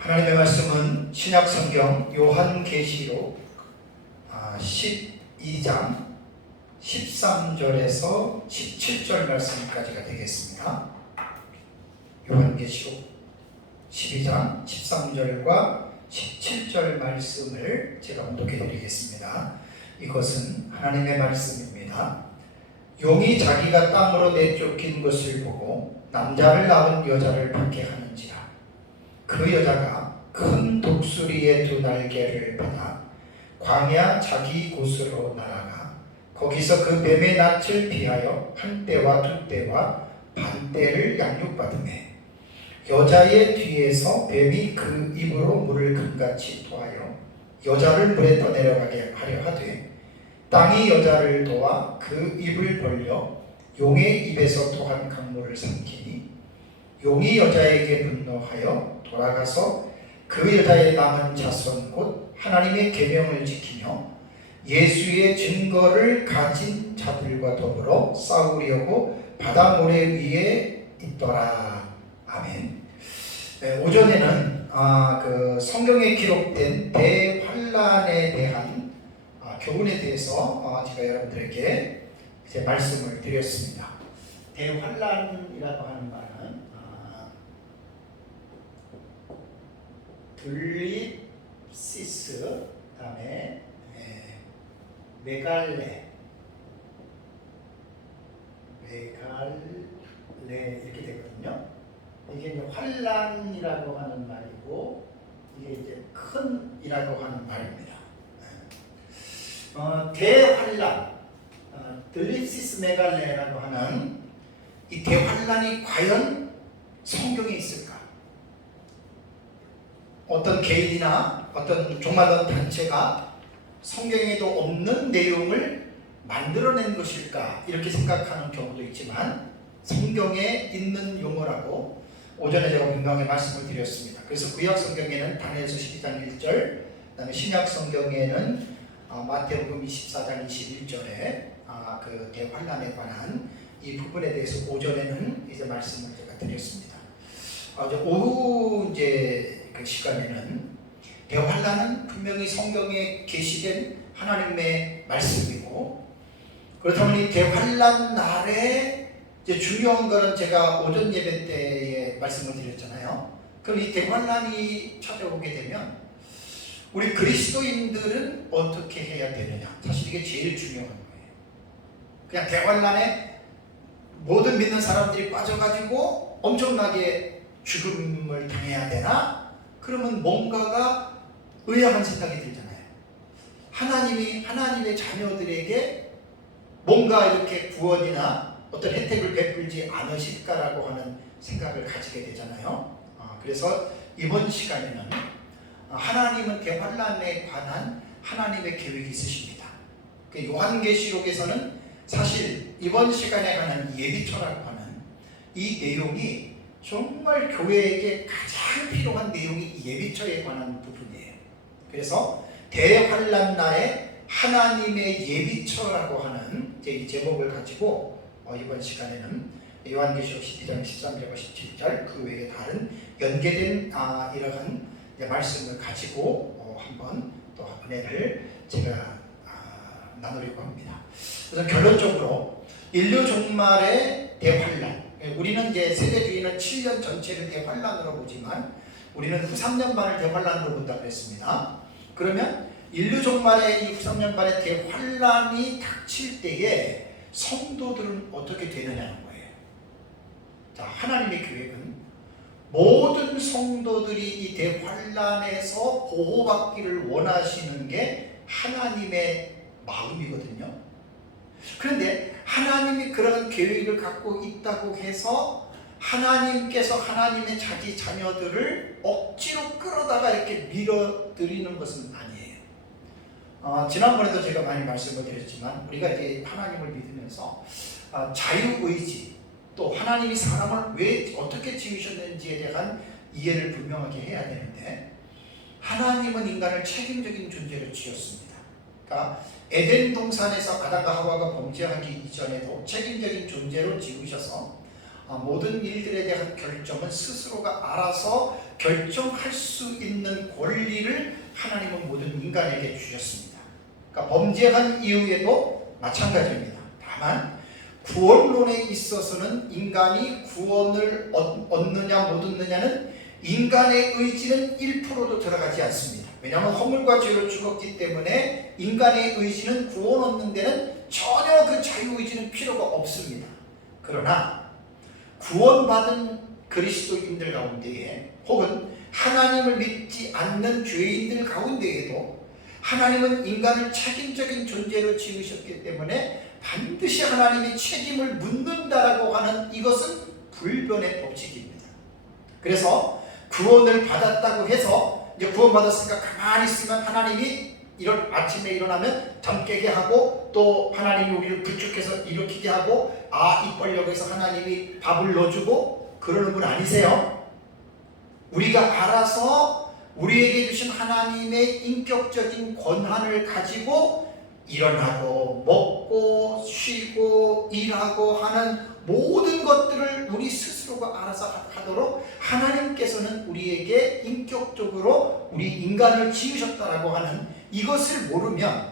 하나님의 말씀은 신약 성경 요한계시록 12장 13절에서 17절 말씀까지가 되겠습니다. 요한계시록 12장 13절과 17절 말씀을 제가 봉독해 드리겠습니다. 이것은 하나님의 말씀입니다. 용이 자기가 땅으로 내쫓긴 것을 보고 남자를 낳은 여자를 받게 하는지라. 그 여자가 큰 독수리의 두 날개를 받아 광야 자기 곳으로 날아가 거기서 그 뱀의 낯을 피하여 한 때와 두 때와 반 때를 양육받으매 여자의 뒤에서 뱀이 그 입으로 물을 금같이 토하여 여자를 물에 떠내려가게 하려 하되 땅이 여자를 도와 그 입을 벌려 용의 입에서 토한 강물을 삼키니 용이 여자에게 분노하여 돌아가서 그 여자의 남은 자손 곧 하나님의 계명을 지키며 예수의 증거를 가진 자들과 더불어 싸우려고 바다 모래 위에 있더라. 아멘. 오전에는 그 성경에 기록된 대환란에 대한 교훈에 대해서 제가 여러분들에게 이제 말씀을 드렸습니다. 대환란이라고 하는 말은 들립시스, 그다음에 메갈레 이렇게 되거든요. 이게 이제 환란이라고 하는 말이고 이게 이제 큰이라고 하는 말입니다. 대환란, 들립시스 메갈레라고 하는 이 대환란이 과연 성경에 있을까? 어떤 개인이나 어떤 종말론 단체가 성경에도 없는 내용을 만들어낸 것일까? 이렇게 생각하는 경우도 있지만 성경에 있는 용어라고 오전에 제가 분명히 말씀을 드렸습니다. 그래서 구약 성경에는 다니엘서 12장 1절, 그다음에 신약 성경에는 마태복음 24장 21절에 그 대환란에 관한 이 부분에 대해서 오전에는 이제 말씀을 제가 드렸습니다. 오후 이제 그 시간에는 대환란은 분명히 성경에 게시된 하나님의 말씀이고, 그렇다면 이 대환란 날에 이제 중요한 것은 제가 오전 예배 때에 말씀을 드렸잖아요. 그럼 이 대환란이 찾아오게 되면 우리 그리스도인들은 어떻게 해야 되느냐? 사실 이게 제일 중요한 거예요. 그냥 대환란에 모든 믿는 사람들이 빠져가지고 엄청나게 죽음을 당해야 되나? 그러면 뭔가가 의아한 생각이 들잖아요. 하나님이 하나님의 자녀들에게 뭔가 이렇게 구원이나 어떤 혜택을 베풀지 않으실까라고 하는 생각을 가지게 되잖아요. 그래서 이번 시간에는 하나님은 대환란에 관한 하나님의 계획이 있으십니다. 요한계시록에서는 사실 이번 시간에 관한 예비처라고 하는 이 내용이 정말 교회에게 가장 필요한 내용이 예비처에 관한 부분이에요. 그래서 대환란 날에 하나님의 예비처라고 하는 이 제목을 가지고 이번 시간에는 요한계시록 12장 13절과 17절 그 외에 다른 연계된 이러한 말씀을 가지고 한번 또 은혜를 제가 나누려고 합니다. 그래서 결론적으로 인류 종말의 대환란, 우리는 이제 세대주의는 7년 전체를 대환란으로 보지만 우리는 후 3년 반을 대환란으로 본다 그랬습니다. 그러면 인류 종말의 이 후 3년 반의 대환란이 닥칠 때에 성도들은 어떻게 되느냐는 거예요. 자, 하나님의 계획은 모든 성도들이 이 대환란에서 보호받기를 원하시는 게 하나님의 마음이거든요. 그런데 하나님이 그런 계획을 갖고 있다고 해서 하나님께서 하나님의 자기 자녀들을 억지로 끌어다가 이렇게 밀어들이는 것은 아니에요. 지난번에도 제가 많이 말씀을 드렸지만 우리가 이제 하나님을 믿으면서 자유의지 또 하나님이 사람을 왜 어떻게 지으셨는지에 대한 이해를 분명하게 해야 되는데, 하나님은 인간을 책임적인 존재로 지었습니다. 그러니까 에덴 동산에서 아담과 하와가 범죄하기 이전에도 책임적인 존재로 지으셔서 모든 일들에 대한 결정은 스스로가 알아서 결정할 수 있는 권리를 하나님은 모든 인간에게 주셨습니다. 그러니까 범죄한 이후에도 마찬가지입니다. 다만 구원론에 있어서는 인간이 구원을 얻느냐 못 얻느냐는 인간의 의지는 1%도 들어가지 않습니다. 왜냐하면 허물과 죄로 죽었기 때문에 인간의 의지는 구원 얻는 데는 전혀 그 자유의지는 필요가 없습니다. 그러나 구원받은 그리스도인들 가운데에 혹은 하나님을 믿지 않는 죄인들 가운데에도 하나님은 인간을 책임적인 존재로 지으셨기 때문에 반드시 하나님이 책임을 묻는다라고 하는 이것은 불변의 법칙입니다. 그래서 구원을 받았다고 해서 이제 구원받았으니까 가만히 있으면 하나님이 아침에 일어나면 잠 깨게 하고 또 하나님이 우리를 부축해서 일으키게 하고 입 벌려고 해서 하나님이 밥을 넣어주고 그러는 분 아니세요? 우리가 알아서 우리에게 주신 하나님의 인격적인 권한을 가지고 일어나고 먹고 쉬고 일하고 하는 모든 것들을 우리 스스로가 알아서 하도록 하나님께서는 우리에게 인격적으로 우리 인간을 지으셨다라고 하는 이것을 모르면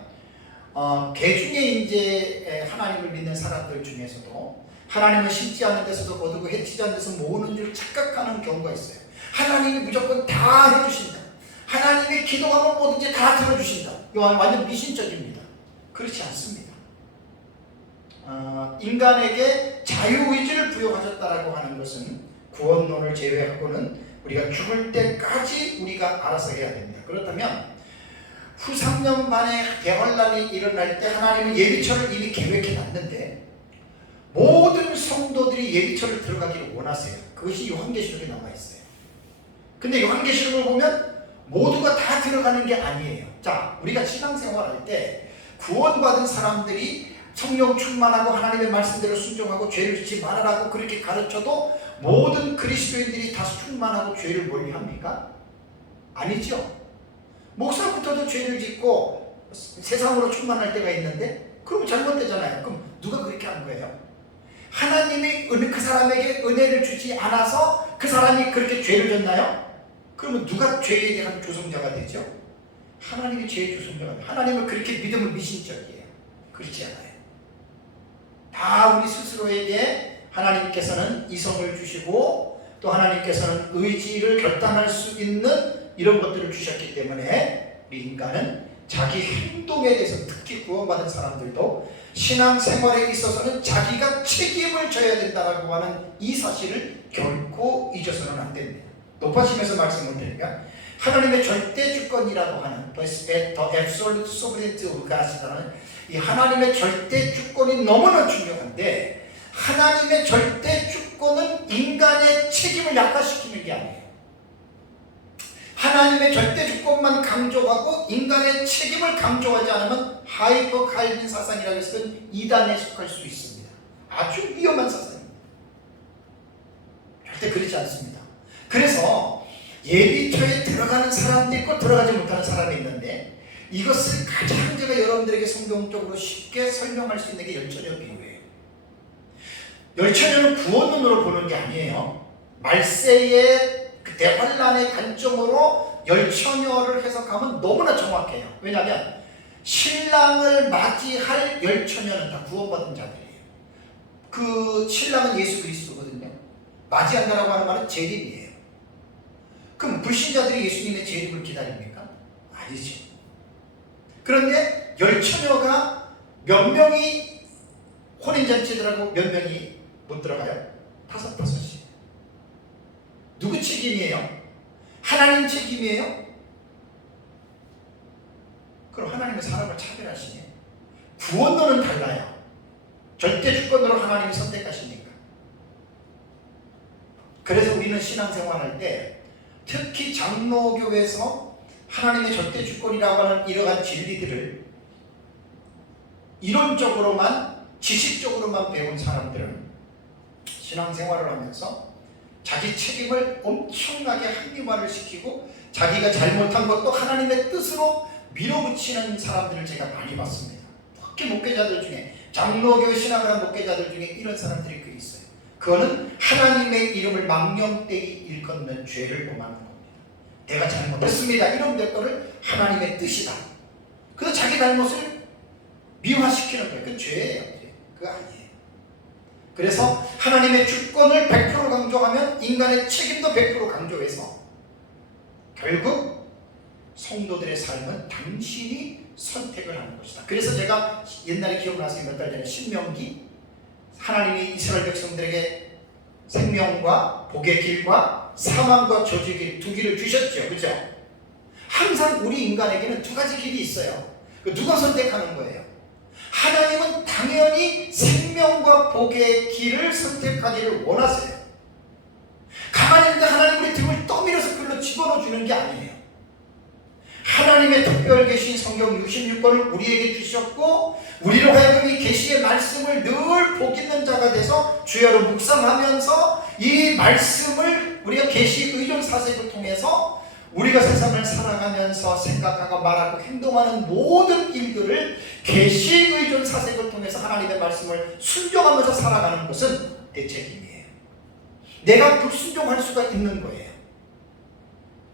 개중에 이제 하나님을 믿는 사람들 중에서도 하나님을 심지 않는 데서도 거두고 해치지 않는 데서 모으는 줄 착각하는 경우가 있어요. 하나님이 무조건 다 해주신다. 하나님이 기도하면 뭐든지 다 들어주신다. 이거 완전 미신적입니다. 그렇지 않습니다. 인간에게 자유의지를 부여하셨다라고 하는 것은 구원론을 제외하고는 우리가 죽을 때까지 우리가 알아서 해야 됩니다. 그렇다면 후 3년 만에 대환란이 일어날 때 하나님은 예비처를 이미 계획해 놨는데 모든 성도들이 예비처를 들어가기를 원하세요. 그것이 요한계시록에 나와 있어요. 근데 요한계시록을 보면 모두가 다 들어가는 게 아니에요. 자, 우리가 신앙생활할 때 구원받은 사람들이 성령 충만하고 하나님의 말씀대로 순종하고 죄를 짓지 말아라고 그렇게 가르쳐도 모든 그리스도인들이 다 충만하고 죄를 멀리합니까? 아니죠. 목사부터도 죄를 짓고 세상으로 충만할 때가 있는데 그러면 잘못되잖아요. 그럼 누가 그렇게 한 거예요? 하나님이 그 사람에게 은혜를 주지 않아서 그 사람이 그렇게 죄를 졌나요? 그러면 누가 죄에 대한 조성자가 되죠? 하나님이 죄의 조성자가 돼요. 하나님은 그렇게 믿음은 미신적이에요. 그렇지 않아요. 다 우리 스스로에게 하나님께서는 이성을 주시고 또 하나님께서는 의지를 결단할 수 있는 이런 것들을 주셨기 때문에 우리 인간은 자기 행동에 대해서 특히 구원받은 사람들도 신앙생활에 있어서는 자기가 책임을 져야 된다고 하는 이 사실을 결코 잊어서는 안 됩니다. 높아지면서 말씀을 드리면 하나님의 절대 주권이라고 하는 The Absolute Sovereignty of God이라는 이 하나님의 절대 주권이 너무나 중요한데 하나님의 절대 주권은 인간의 책임을 약화시키는 게 아니에요. 하나님의 절대 주권만 강조하고 인간의 책임을 강조하지 않으면 하이퍼 칼빈 사상이라고 해서 이단에 속할 수 있습니다. 아주 위험한 사상입니다. 절대 그렇지 않습니다. 그래서 예비처에 들어가는 사람도 있고 들어가지 못하는 사람이 있는데 이것을 가장 제가 여러분들에게 성경적으로 쉽게 설명할 수 있는 게 열처녀 비유예요. 열처녀는 구원론으로 보는 게 아니에요. 말세의 그 대환란의 관점으로 열처녀를 해석하면 너무나 정확해요. 왜냐하면 신랑을 맞이할 열처녀는 다 구원받은 자들이에요. 그 신랑은 예수 그리스도거든요. 맞이한다라고 하는 말은 재림이에요. 그럼 불신자들이 예수님의 재림을 기다립니까? 아니죠. 그런데 열처녀가 몇 명이 혼인잔치들하고 몇 명이 못 들어가요? 5이. 누구 책임이에요? 하나님 책임이에요? 그럼 하나님은 사람을 차별하시네. 구원론은 달라요. 절대 주권으로 하나님이 선택하시니까. 그래서 우리는 신앙생활할 때 특히 장로교에서 하나님의 절대 주권이라고 하는 이러한 진리들을 이론적으로만 지식적으로만 배운 사람들은 신앙생활을 하면서 자기 책임을 엄청나게 합리화를 시키고 자기가 잘못한 것도 하나님의 뜻으로 밀어붙이는 사람들을 제가 많이 봤습니다. 특히 목회자들 중에 장로교 신앙을 한 목회자들 중에 이런 사람들이 꽤 있어요. 그거는 하나님의 이름을 망령되이 일컫는 죄를 범하는 겁니다. 내가 잘못했습니다. 이런 것들을 하나님의 뜻이다. 그래서 자기 잘못을 미화시키는 거예요. 그 죄예요. 그거 아니에요. 그래서 하나님의 주권을 100% 강조하면 인간의 책임도 100% 강조해서 결국 성도들의 삶은 당신이 선택을 하는 것이다. 그래서 제가 옛날에 기억나세요? 몇 달 전에 신명기 하나님이 이스라엘 백성들에게 생명과 복의 길과 사망과 저주의 길 두 길을 주셨죠. 그죠? 항상 우리 인간에게는 두 가지 길이 있어요. 누가 선택하는 거예요? 하나님은 당연히 생명과 복의 길을 선택하기를 원하세요. 가만히 있는데 하나님 우리 등을 떠밀어서 글로 집어넣어 주는 게 아니에요. 하나님의 특별 계신 성경 66권을 우리에게 주셨고 우리로 하여금 이 계시의 말씀을 늘 복 있는 자가 돼서 주야로 묵상하면서 이 말씀을 우리가 계시 의존 사색을 통해서 우리가 세상을 살아가면서 생각하고 말하고 행동하는 모든 일들을 계시 의존 사색을 통해서 하나님의 말씀을 순종하면서 살아가는 것은 내 책임이에요. 내가 불순종할 수가 있는 거예요.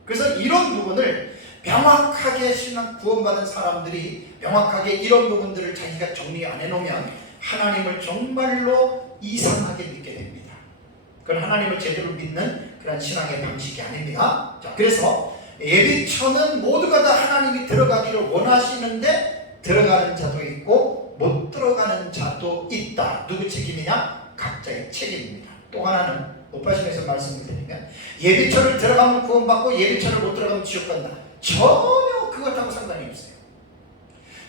그래서 이런 부분을 명확하게 신앙 구원받은 사람들이 명확하게 이런 부분들을 자기가 정리 안 해놓으면 하나님을 정말로 이상하게 믿게 됩니다. 그건 하나님을 제대로 믿는 그런 신앙의 방식이 아닙니다. 자, 그래서 예비처는 모두가 다 하나님이 들어가기를 원하시는데 들어가는 자도 있고 못 들어가는 자도 있다. 누구 책임이냐? 각자의 책임입니다. 또 하나는 높아심에서 말씀을 드리면 예비처를 들어가면 구원받고 예비처를 못 들어가면 지옥 간다. 전혀 그것하고 상관이 없어요.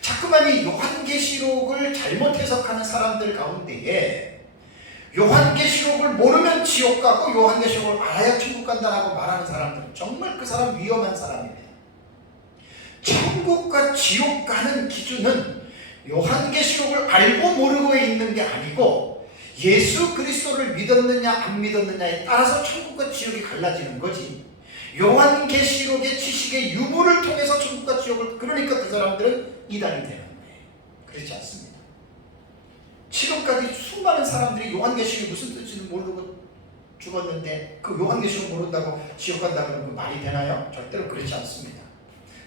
자꾸만 이 요한계시록을 잘못 해석하는 사람들 가운데에 요한계시록을 모르면 지옥 가고 요한계시록을 알아야 천국 간다라고 말하는 사람들은 정말 그 사람 위험한 사람입니다. 천국과 지옥 가는 기준은 요한계시록을 알고 모르고 있는 게 아니고 예수 그리스도를 믿었느냐 안 믿었느냐에 따라서 천국과 지옥이 갈라지는 거지. 요한계시록의 지식의 유무를 통해서 천국과 지옥을 그러니까 그 사람들은 이단이 되는 거예요. 그렇지 않습니다. 지금까지 수많은 사람들이 요한계시록이 무슨 뜻인지 모르고 죽었는데 그 요한계시록 모른다고 지옥 간다고 하는 거 말이 되나요? 절대로 그렇지 않습니다.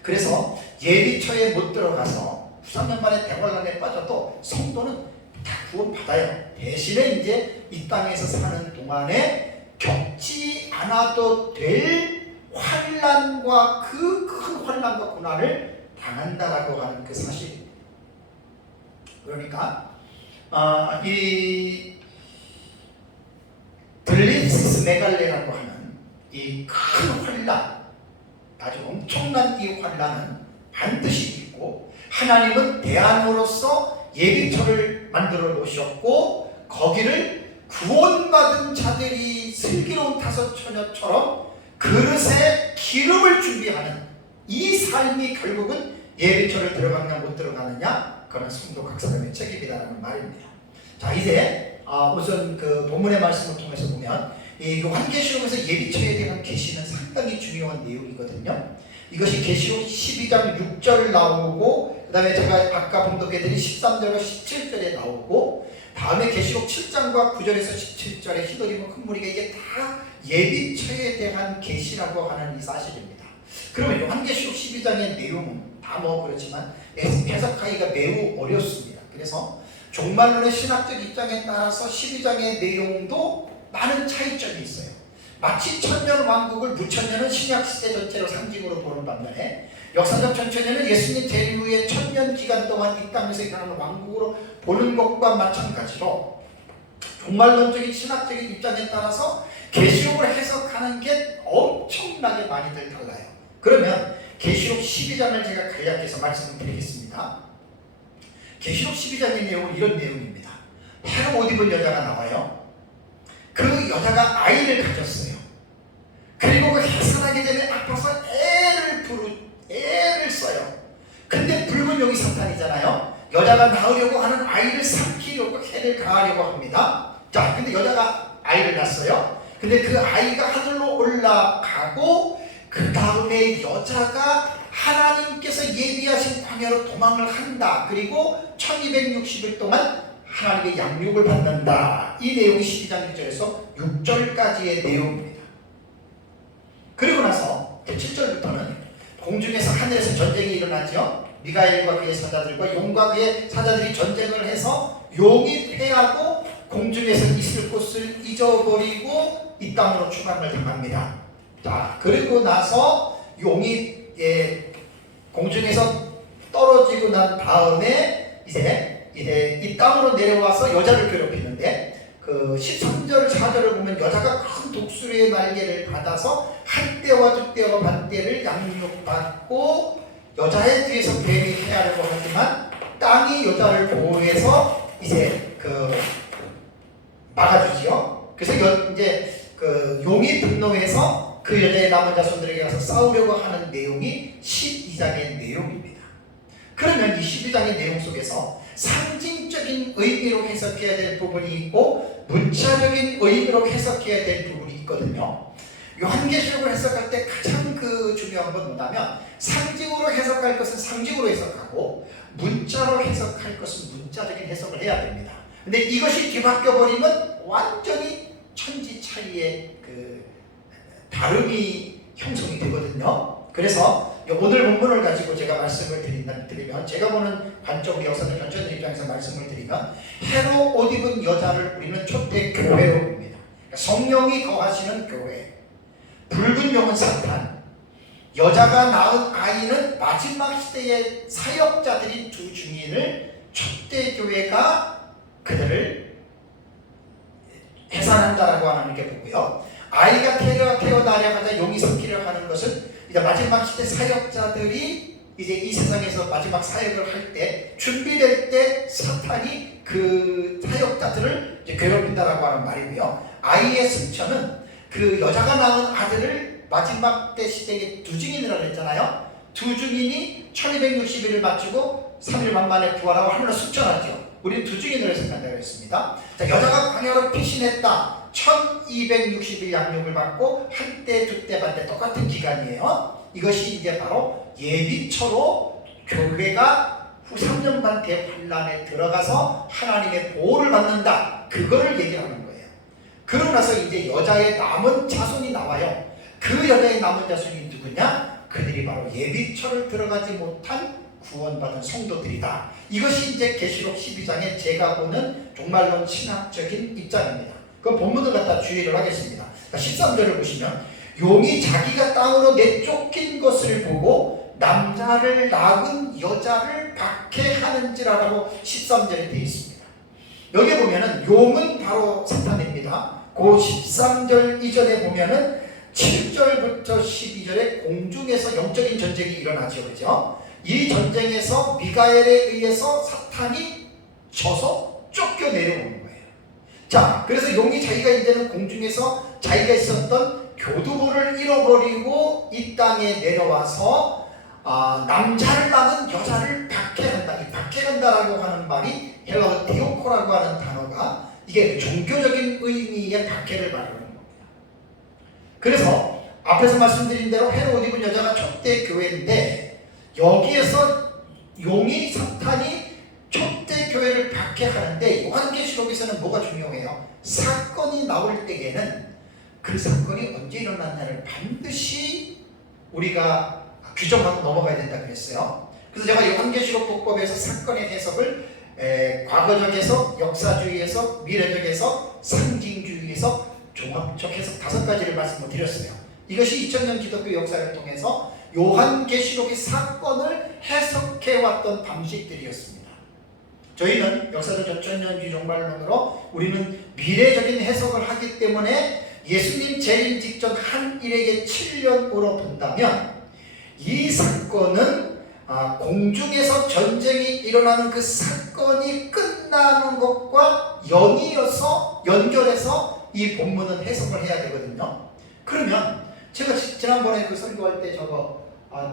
그래서 예비처에 못 들어가서 후삼년만에 대환란에 빠져도 성도는 다 구원받아요. 대신에 이제 이 땅에서 사는 동안에 겪지 않아도 될 환난과 그 큰 환난과 고난을 당한다라고 하는 그 사실입니다. 그러니까 이 들리스 메갈레라고 하는 이 큰 환난, 아주 엄청난 이 환난은 반드시 있고 하나님은 대안으로서 예비처를 만들어 놓으셨고 거기를 구원받은 자들이 슬기로운 다섯 처녀처럼 그릇에 기름을 준비하는 이 삶이 결국은 예비처를 들어가느냐 못 들어가느냐 그건 성도 각 사람의 책임이라는 말입니다. 자, 이제 우선 그 본문의 말씀을 통해서 보면 이 요한계시록에서 예비처에 대한 계시는 상당히 중요한 내용이거든요. 이것이 계시록 12장 6절 나오고 그 다음에 제가 아까 봉독해드린 13절과 17절에 나오고 다음에 계시록 7장과 9절에서 17절에 휘도리고 큰 무리가 이게 다 예비처에 대한 계시라고 하는 이 사실입니다. 그러면 요한계시록 12장의 내용은 다 뭐 그렇지만 해석하기가 매우 어렵습니다. 그래서 종말론의 신학적 입장에 따라서 12장의 내용도 많은 차이점이 있어요. 마치 천년 왕국을 무천년은 신약시대 전체로 상징으로 보는 반면에 역사적 천천년은 예수님 재림 후에 천년 기간 동안 이 땅에서 일어나는 왕국으로 보는 것과 마찬가지로 종말론적인 신학적인 입장에 따라서 계시록을 해석하는 게 엄청나게 많이들 달라요. 그러면 계시록 12장을 제가 간략해서 말씀을 드리겠습니다. 계시록 12장의 내용은 이런 내용입니다. 해로 옷 입은 여자가 나와요. 그 여자가 아이를 가졌어요. 그리고 그 해산하게 되면 아파서 애를 써요. 근데 붉은 용이 사탄이잖아요. 여자가 낳으려고 하는 아이를 삼키려고 해를 가하려고 합니다. 자, 근데 여자가 아이를 낳았어요. 근데 그 아이가 하늘로 올라가고 그 다음에 여자가 하나님께서 예비하신 광야로 도망을 한다. 그리고 1260일 동안 하나님의 양육을 받는다. 이 내용이 12장 1절에서 6절까지의 내용입니다. 그리고 나서 7절부터는 공중에서 하늘에서 전쟁이 일어나죠. 미가엘과 그의 사자들과 용과 그의 사자들이 전쟁을 해서 용이 패하고 공중에서 있을 곳을 잊어버리고 이 땅으로 추방을 당합니다. 자, 그리고 나서 용이 공중에서 떨어지고 난 다음에 이제 이 땅으로 내려와서 여자를 괴롭히는데, 그 13절 4절을 보면 여자가 큰 독수리의 날개를 받아서 한 떼와 두 떼와 반 떼를 양육받고 여자의 뒤에서 뱀이 해하려고 하지만 땅이 여자를 보호해서 이제 막아주지요. 그래서 이제 그 용이 분노해서 그 여자의 남은 자손들에게 가서 싸우려고 하는 내용이 12장의 내용입니다. 그러면 이 12장의 내용 속에서 상징적인 의미로 해석해야 될 부분이 있고 문자적인 의미로 해석해야 될 부분이 있거든요. 요한계시록을 해석할 때 가장 중요한 건 뭐냐면, 상징으로 해석할 것은 상징으로 해석하고 문자로 해석할 것은 문자적인 해석을 해야 됩니다. 근데 이것이 뒤바뀌어 버리면 완전히 천지 차이의 다름이 형성이 되거든요. 그래서 오늘 본문을 가지고 제가 말씀을 드리면, 제가 보는 관점, 역사적 전체적 입장에서 말씀을 드리면, 해로 옷 입은 여자를 우리는 초대 교회로 봅니다. 그러니까 성령이 거하시는 교회, 붉은 용은 사탄, 여자가 낳은 아이는 마지막 시대의 사역자들인 두 증인을 초대 교회가 그들을 해산한다라고 하는 게 보고요. 아이가 태어나려가자 용이 섞이려 하는 것은 이제 마지막 시대 사역자들이 이제 이 세상에서 마지막 사역을 할 때, 준비될 때 사탄이 그 사역자들을 이제 괴롭힌다라고 하는 말이고요. 아이의 승천은 그 여자가 낳은 아들을 마지막 때 시대에 두 증인이라고 했잖아요. 두 증인이 1260일을 마치고 3일 만에 부활하고 하늘로 승천하죠. 우리는 두 증인으로 생각한다고 했습니다. 자, 여자가 광야로 피신했다. 1260일 양육을 받고 한 때, 두 때, 반 때 똑같은 기간이에요. 이것이 이제 바로 예비처로 교회가 후 3년 반 대환란에 들어가서 하나님의 보호를 받는다. 그거를 얘기하는 거예요. 그러고 나서 이제 여자의 남은 자손이 나와요. 그 여자의 남은 자손이 누구냐? 그들이 바로 예비처를 들어가지 못한 구원받은 성도들이다. 이것이 이제 계시록 12장에 제가 보는 종말론 신학적인 입장입니다. 그 본문을 갖다 주의를 하겠습니다. 13절을 보시면, 용이 자기가 땅으로 내쫓긴 것을 보고 남자를 낳은 여자를 박해하는지라라고 13절에 되어 있습니다. 여기 보면은 용은 바로 사탄입니다. 그 13절 이전에 보면은 7절부터 12절에 공중에서 영적인 전쟁이 일어나죠. 그죠? 이 전쟁에서 미가엘에 의해서 사탄이 져서 쫓겨 내려오는 거예요. 자, 그래서 용이 자기가 이제는 공중에서 자기가 있었던 교두보를 잃어버리고 이 땅에 내려와서 남자를 낳은 여자를 박해한다. 이 박해한다라고 하는 말이 헬라어 디오코라고 하는 단어가 이게 종교적인 의미의 박해를 말하는 겁니다. 그래서 앞에서 말씀드린 대로 해로 옷 입은 여자가 촛대 교회인데, 여기에서 용이 사탄이 촛대 교회를 박해하는데, 요한계시록에서는 뭐가 중요해요? 사건이 나올 때에는 그 사건이 언제 일어났냐를 반드시 우리가 규정하고 넘어가야 된다 그랬어요. 그래서 제가 요한계시록 독법에서 사건의 해석을 과거적 해석, 역사주의 해석, 미래적 해석, 상징주의 해석, 종합적 해석 5가지를 말씀을 드렸어요. 이것이 2000년 기독교 역사를 통해서 요한계시록의 사건을 해석해왔던 방식들이었습니다. 저희는 역사적 전천년주의 종말론으로 우리는 미래적인 해석을 하기 때문에 예수님 재림 직전 한 일에게 7년으로 본다면, 이 사건은 공중에서 전쟁이 일어나는 그 사건이 끝나는 것과 연결해서 이 본문은 해석을 해야 되거든요. 그러면 제가 지난번에 그 설교할 때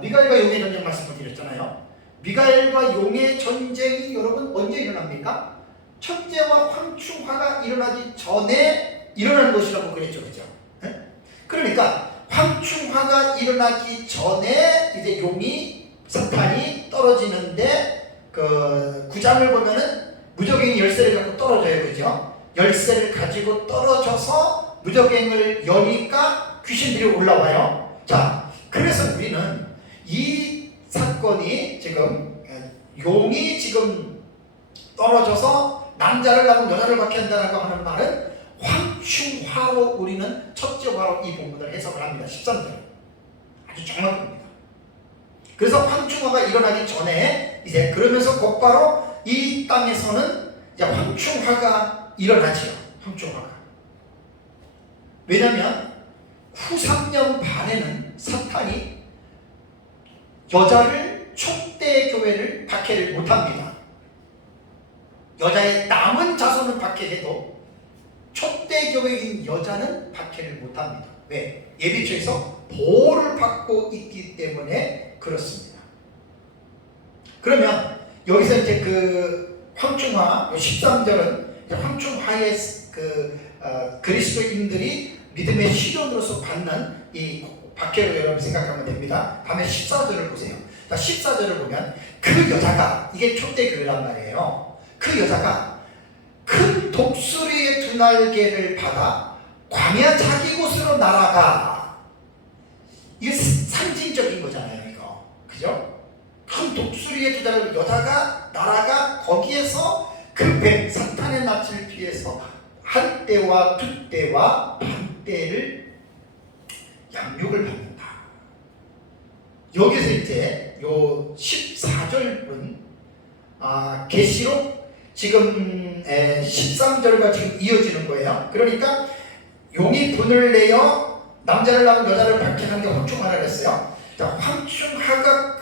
미가엘과 용의 전쟁 말씀을 드렸잖아요. 미가엘과 용의 전쟁이 여러분 언제 일어납니까? 천재와 황충화가 일어나기 전에 일어나는 것이라고 그랬죠. 그죠? 네? 그러니까 황충화가 일어나기 전에 이제 용이, 사탄이 떨어지는데, 그 9장을 보면은 무적행이 열쇠를 갖고 떨어져요. 그죠? 열쇠를 가지고 떨어져서 무적행을 여니까 귀신들이 올라와요. 자, 그래서 이 사건이 지금 용이 지금 떨어져서 남자를 낳고 여자를 낳게 한다고 하는 말은 황충화로 우리는 첫째 화로 이 본문을 해석을 합니다. 13절 아주 정확합니다. 그래서 황충화가 일어나기 전에 이제 그러면서 곧바로 이 땅에서는 이제 황충화가 일어나지요. 황충화가. 왜냐하면 후 3년 반에는 사탄이 여자를 촛대 교회를 박해를 못합니다. 여자의 남은 자손은 박해해도 촛대 교회인 여자는 박해를 못합니다. 왜? 예비처에서 보호를 받고 있기 때문에 그렇습니다. 그러면 여기서 이제 그 황충화 13절은 황충화의 그리스도인들이 믿음의 시련으로서 받는 이 박해로 여러분 생각하면 됩니다. 다음에 14절을 보세요. 자, 14절을 보면 그 여자가 이게 촛대 교회란 말이에요. 그 여자가 큰 독수리의 두 날개를 받아 광야 자기 곳으로 날아가. 이게 상징적인 거잖아요, 이거. 그죠? 큰 독수리의 두 날개를 여자가 날아가 거기에서 그 사탄의 낯을 피해서 한 때와 두 때와 반 때를 양육을 받는다. 여기서 이제 요 14절은 계시록 지금 13절과 지금 이어지는 거예요. 그러니까 용이 분을 내어 남자를 낳고 여자를 박해하는 게 황충화를 했어요. 자, 황충화가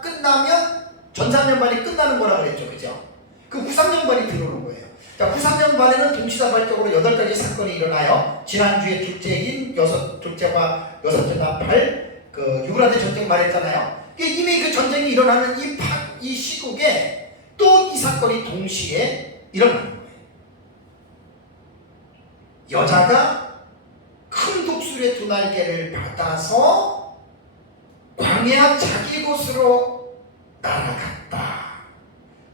끝나면 전산년반이 끝나는 거라 그랬죠. 그죠? 그 후삼년반이 들어오는 거예요. 자, 후삼년반에는 동시다발적으로 8가지 사건이 일어나요. 지난주에 둘째인 둘째와 여섯째 나팔 유브라데 전쟁 말했잖아요. 이미 그 전쟁이 일어나는 이 시국에 또 이 사건이 동시에 일어나는 거예요. 여자가 큰 독수리의 두 날개를 받아서 광야 자기 곳으로 날아갔다.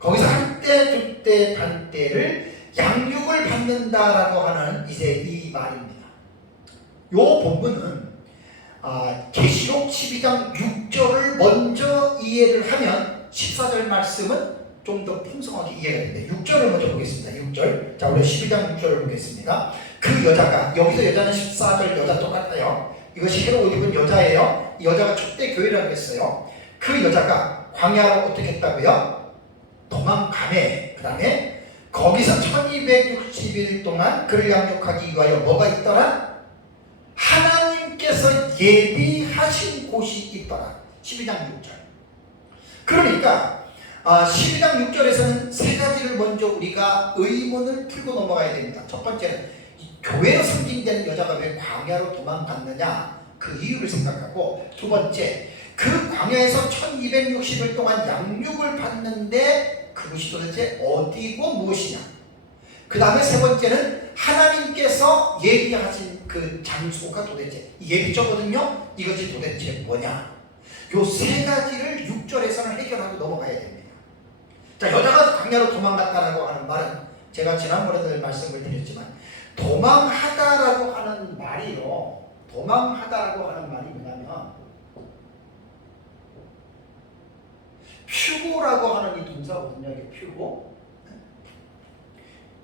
거기서 한 때, 두 때, 반 때를 양육을 받는다라고 하는 이제 이 말입니다. 요 본문은 계시록 12장 6절을 먼저 이해를 하면 14절 말씀은 좀 더 풍성하게 이해가 됩니다. 6절을 먼저 보겠습니다. 6절. 자, 우리 12장 6절을 보겠습니다. 그 여자가, 여기서 여자는 14절 여자 똑같아요. 이것이 새로 옷 입은 여자예요. 이 여자가 촛대 교회라고 했어요. 그 여자가 광야로 어떻게 했다고요? 도망가매. 그 다음에 거기서 1260일 동안 그를 양육하기 위하여 뭐가 있더라? 하나님께서 예비하신 곳이 있더라. 12장 6절. 그러니까 12장 6절에서는 세 가지를 먼저 우리가 의문을 풀고 넘어가야 됩니다. 첫 번째는 교회로 상징되는 여자가 왜 광야로 도망갔느냐, 그 이유를 생각하고, 두 번째, 그 광야에서 1260일 동안 양육을 받는데 그것이 도대체 어디고 무엇이냐, 그 다음에 세 번째는 하나님께서 예비하신 그 장소가 도대체 예비적거든요. 이것이 도대체 뭐냐, 요 세 가지를 6절에서는 해결하고 넘어가야 됩니다. 자, 여자가 광야로 도망갔다라고 하는 말은 제가 지난번에도 말씀을 드렸지만 도망하다라고 하는 말이요, 도망하다라고 하는 말이 뭐냐면 퓨고라고 하는 이 동사거든요. 이게 퓨고.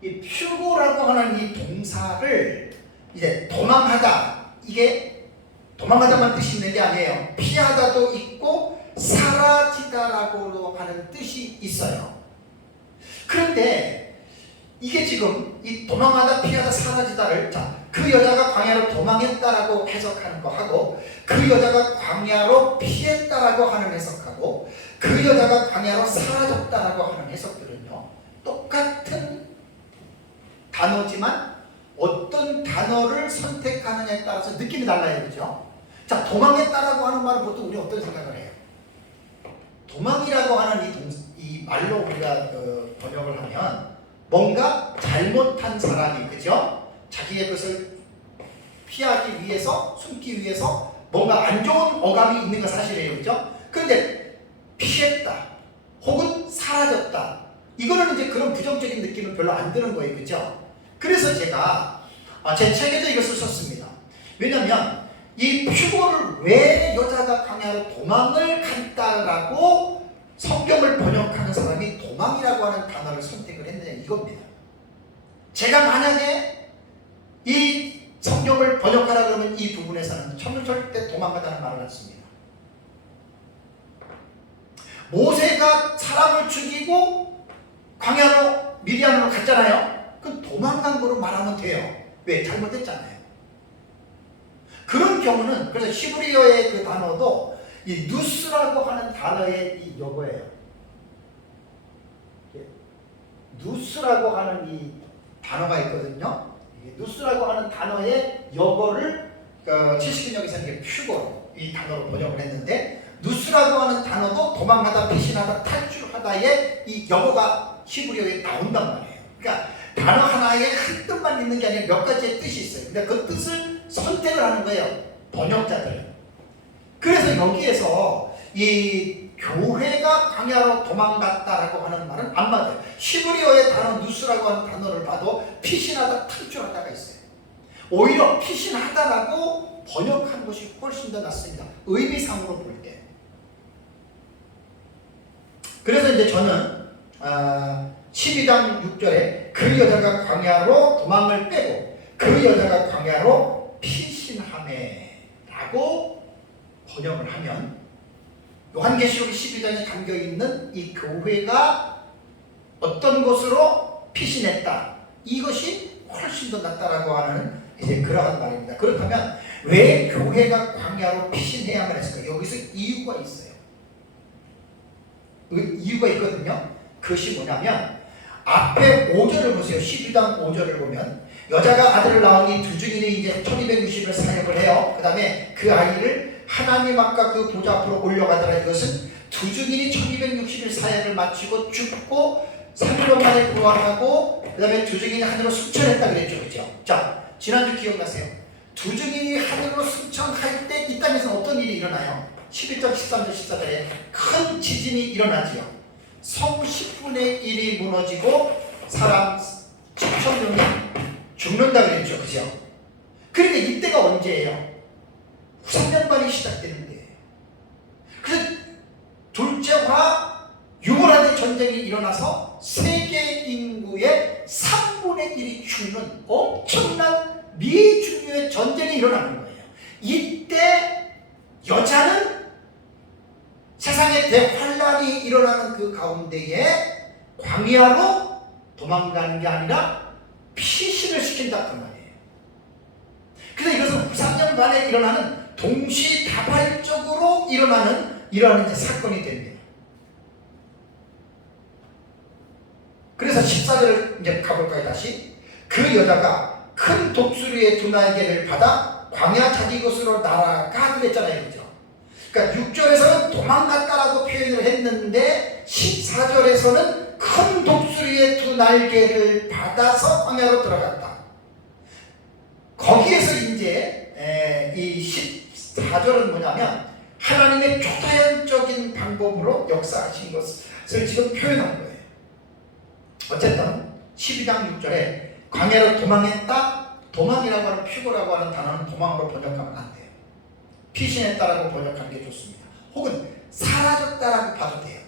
이 퓨고라고 하는 이 동사를 이제 도망하다, 이게 도망하다만 뜻이 있는 게 아니에요. 피하다도 있고 사라지다라고 하는 뜻이 있어요. 그런데 이게 지금 이 도망하다, 피하다, 사라지다를, 자, 그 여자가 광야로 도망했다라고 해석하는 거하고, 그 여자가 광야로 피했다라고 하는 해석하고, 그 여자가 광야로 사라졌다라고 하는 해석들은요, 똑같은 단어지만 어떤 단어를 선택하느냐에 따라서 느낌이 달라요. 그죠? 자, 도망했다라고 하는 말은 보통 우리 어떤 생각을 해요? 도망이라고 하는 이 말로 우리가 번역을 하면 뭔가 잘못한 사람이, 그죠? 자기의 것을 피하기 위해서, 숨기 위해서 뭔가 안 좋은 어감이 있는 건 사실이에요. 그죠? 그런데 피했다 혹은 사라졌다, 이거는 이제 그런 부정적인 느낌은 별로 안 드는 거예요. 그죠? 그래서 제가 제 책에도 이것을 썼습니다. 왜냐하면 이 표고를 왜 여자가 광야로 도망을 갔다라고 성경을 번역하는 사람이 도망이라고 하는 단어를 선택을 했느냐 이겁니다. 제가 만약에 이 성경을 번역하라 그러면 이 부분에서는 저는 절대 도망가다는 말을 했습니다. 모세가 사람을 죽이고 광야로 미디안으로 갔잖아요. 그건 도망간 거로 말하면 돼요. 왜? 잘못했잖아요. 그런 경우는 그래서 히브리어의 그 단어도 이 누스라고 하는 단어의 이 요거예요. 누스라고 하는 이 단어가 있거든요. 누스라고 하는 단어의 요거를 70인역에서는 이게 퓨고 이 단어로 번역을 했는데 누스라고 하는 단어도 도망가다, 피신하다, 탈출하다의 이 영어가 히브리어에 나온단 말이에요. 그러니까 단어 하나에 한 뜻만 있는 게 아니라 몇 가지의 뜻이 있어요. 근데 그 뜻을 선택을 하는 거예요. 번역자들은. 그래서 여기에서 이 교회가 광야로 도망갔다라고 하는 말은 안 맞아요. 히브리어의 단어 누스라고 하는 단어를 봐도 피신하다, 탈출하다가 있어요. 오히려 피신하다라고 번역한 것이 훨씬 더 낫습니다. 의미상으로 볼 때. 그래서 이제 저는 12장 6절에 그 여자가 광야로 도망을 빼고 그 여자가 광야로 피신하매 라고 번역을 하면 요한계시록 12장에 담겨있는 이 교회가 어떤 곳으로 피신했다 이것이 훨씬 더 낫다라고 하는 이제 그러한 말입니다. 그렇다면 왜 교회가 광야로 피신해야만 했을까? 여기서 이유가 있어요. 이유가 있거든요. 그것이 뭐냐면 앞에 5절을 보세요. 12장 5절을 보면 여자가 아들을 낳으니 두 증인이 이제 1260을 사역을 해요. 그 다음에 그 아이를 하나님 앞과 그 보좌 앞으로 올려가더라. 이것은 두 증인이 1260일 사역을 마치고 죽고 3일 만에 부활하고 그 다음에 두 증인이 하늘로 승천했다 그랬죠. 그렇죠? 자, 지난주 기억나세요? 두 증인이 하늘로 승천할 때 이 땅에서 어떤 일이 일어나요? 11절, 13절, 14절에 큰 지진이 일어나지요. 성 10분의 1이 무너지고 사람 7,000명이 죽는다 그랬죠. 그죠? 그러니까 이때가 언제예요? 후삼년반이 시작되는데 그래서 둘째와 유월하대 전쟁이 일어나서 세계 인구의 3분의 1이 죽는 엄청난 미중유의 전쟁이 일어나는 거예요. 이때 여자는 세상에 대환란이 일어나는 그 가운데에 광야로 도망가는 게 아니라 피신을 시킨다 그 말이에요. 그래서 이것은 후삼년반에 일어나는 동시다발적으로 일어나는 이러한 이제 사건이 됩니다. 그래서 14절을 이제 가볼까요? 다시 그 여자가 큰 독수리의 두 날개를 받아 광야 자기 곳으로 날아가 그랬잖아요. 그죠? 그러니까 6절에서는 도망갔다라고 표현을 했는데 14절에서는 큰 독수리의 두 날개를 받아서 광야로 들어갔다. 거기에서 이제 이 14절은 뭐냐면 하나님의 초자연적인 방법으로 역사하신 것을 지금 표현한 거예요. 어쨌든 12장 6절에 광야로 도망했다. 도망이라고 하는 표고라고 하는 단어는 도망으로 번역하면 안 돼요. 피신했다라고 번역하는 게 좋습니다. 혹은 사라졌다라고 봐도 돼요.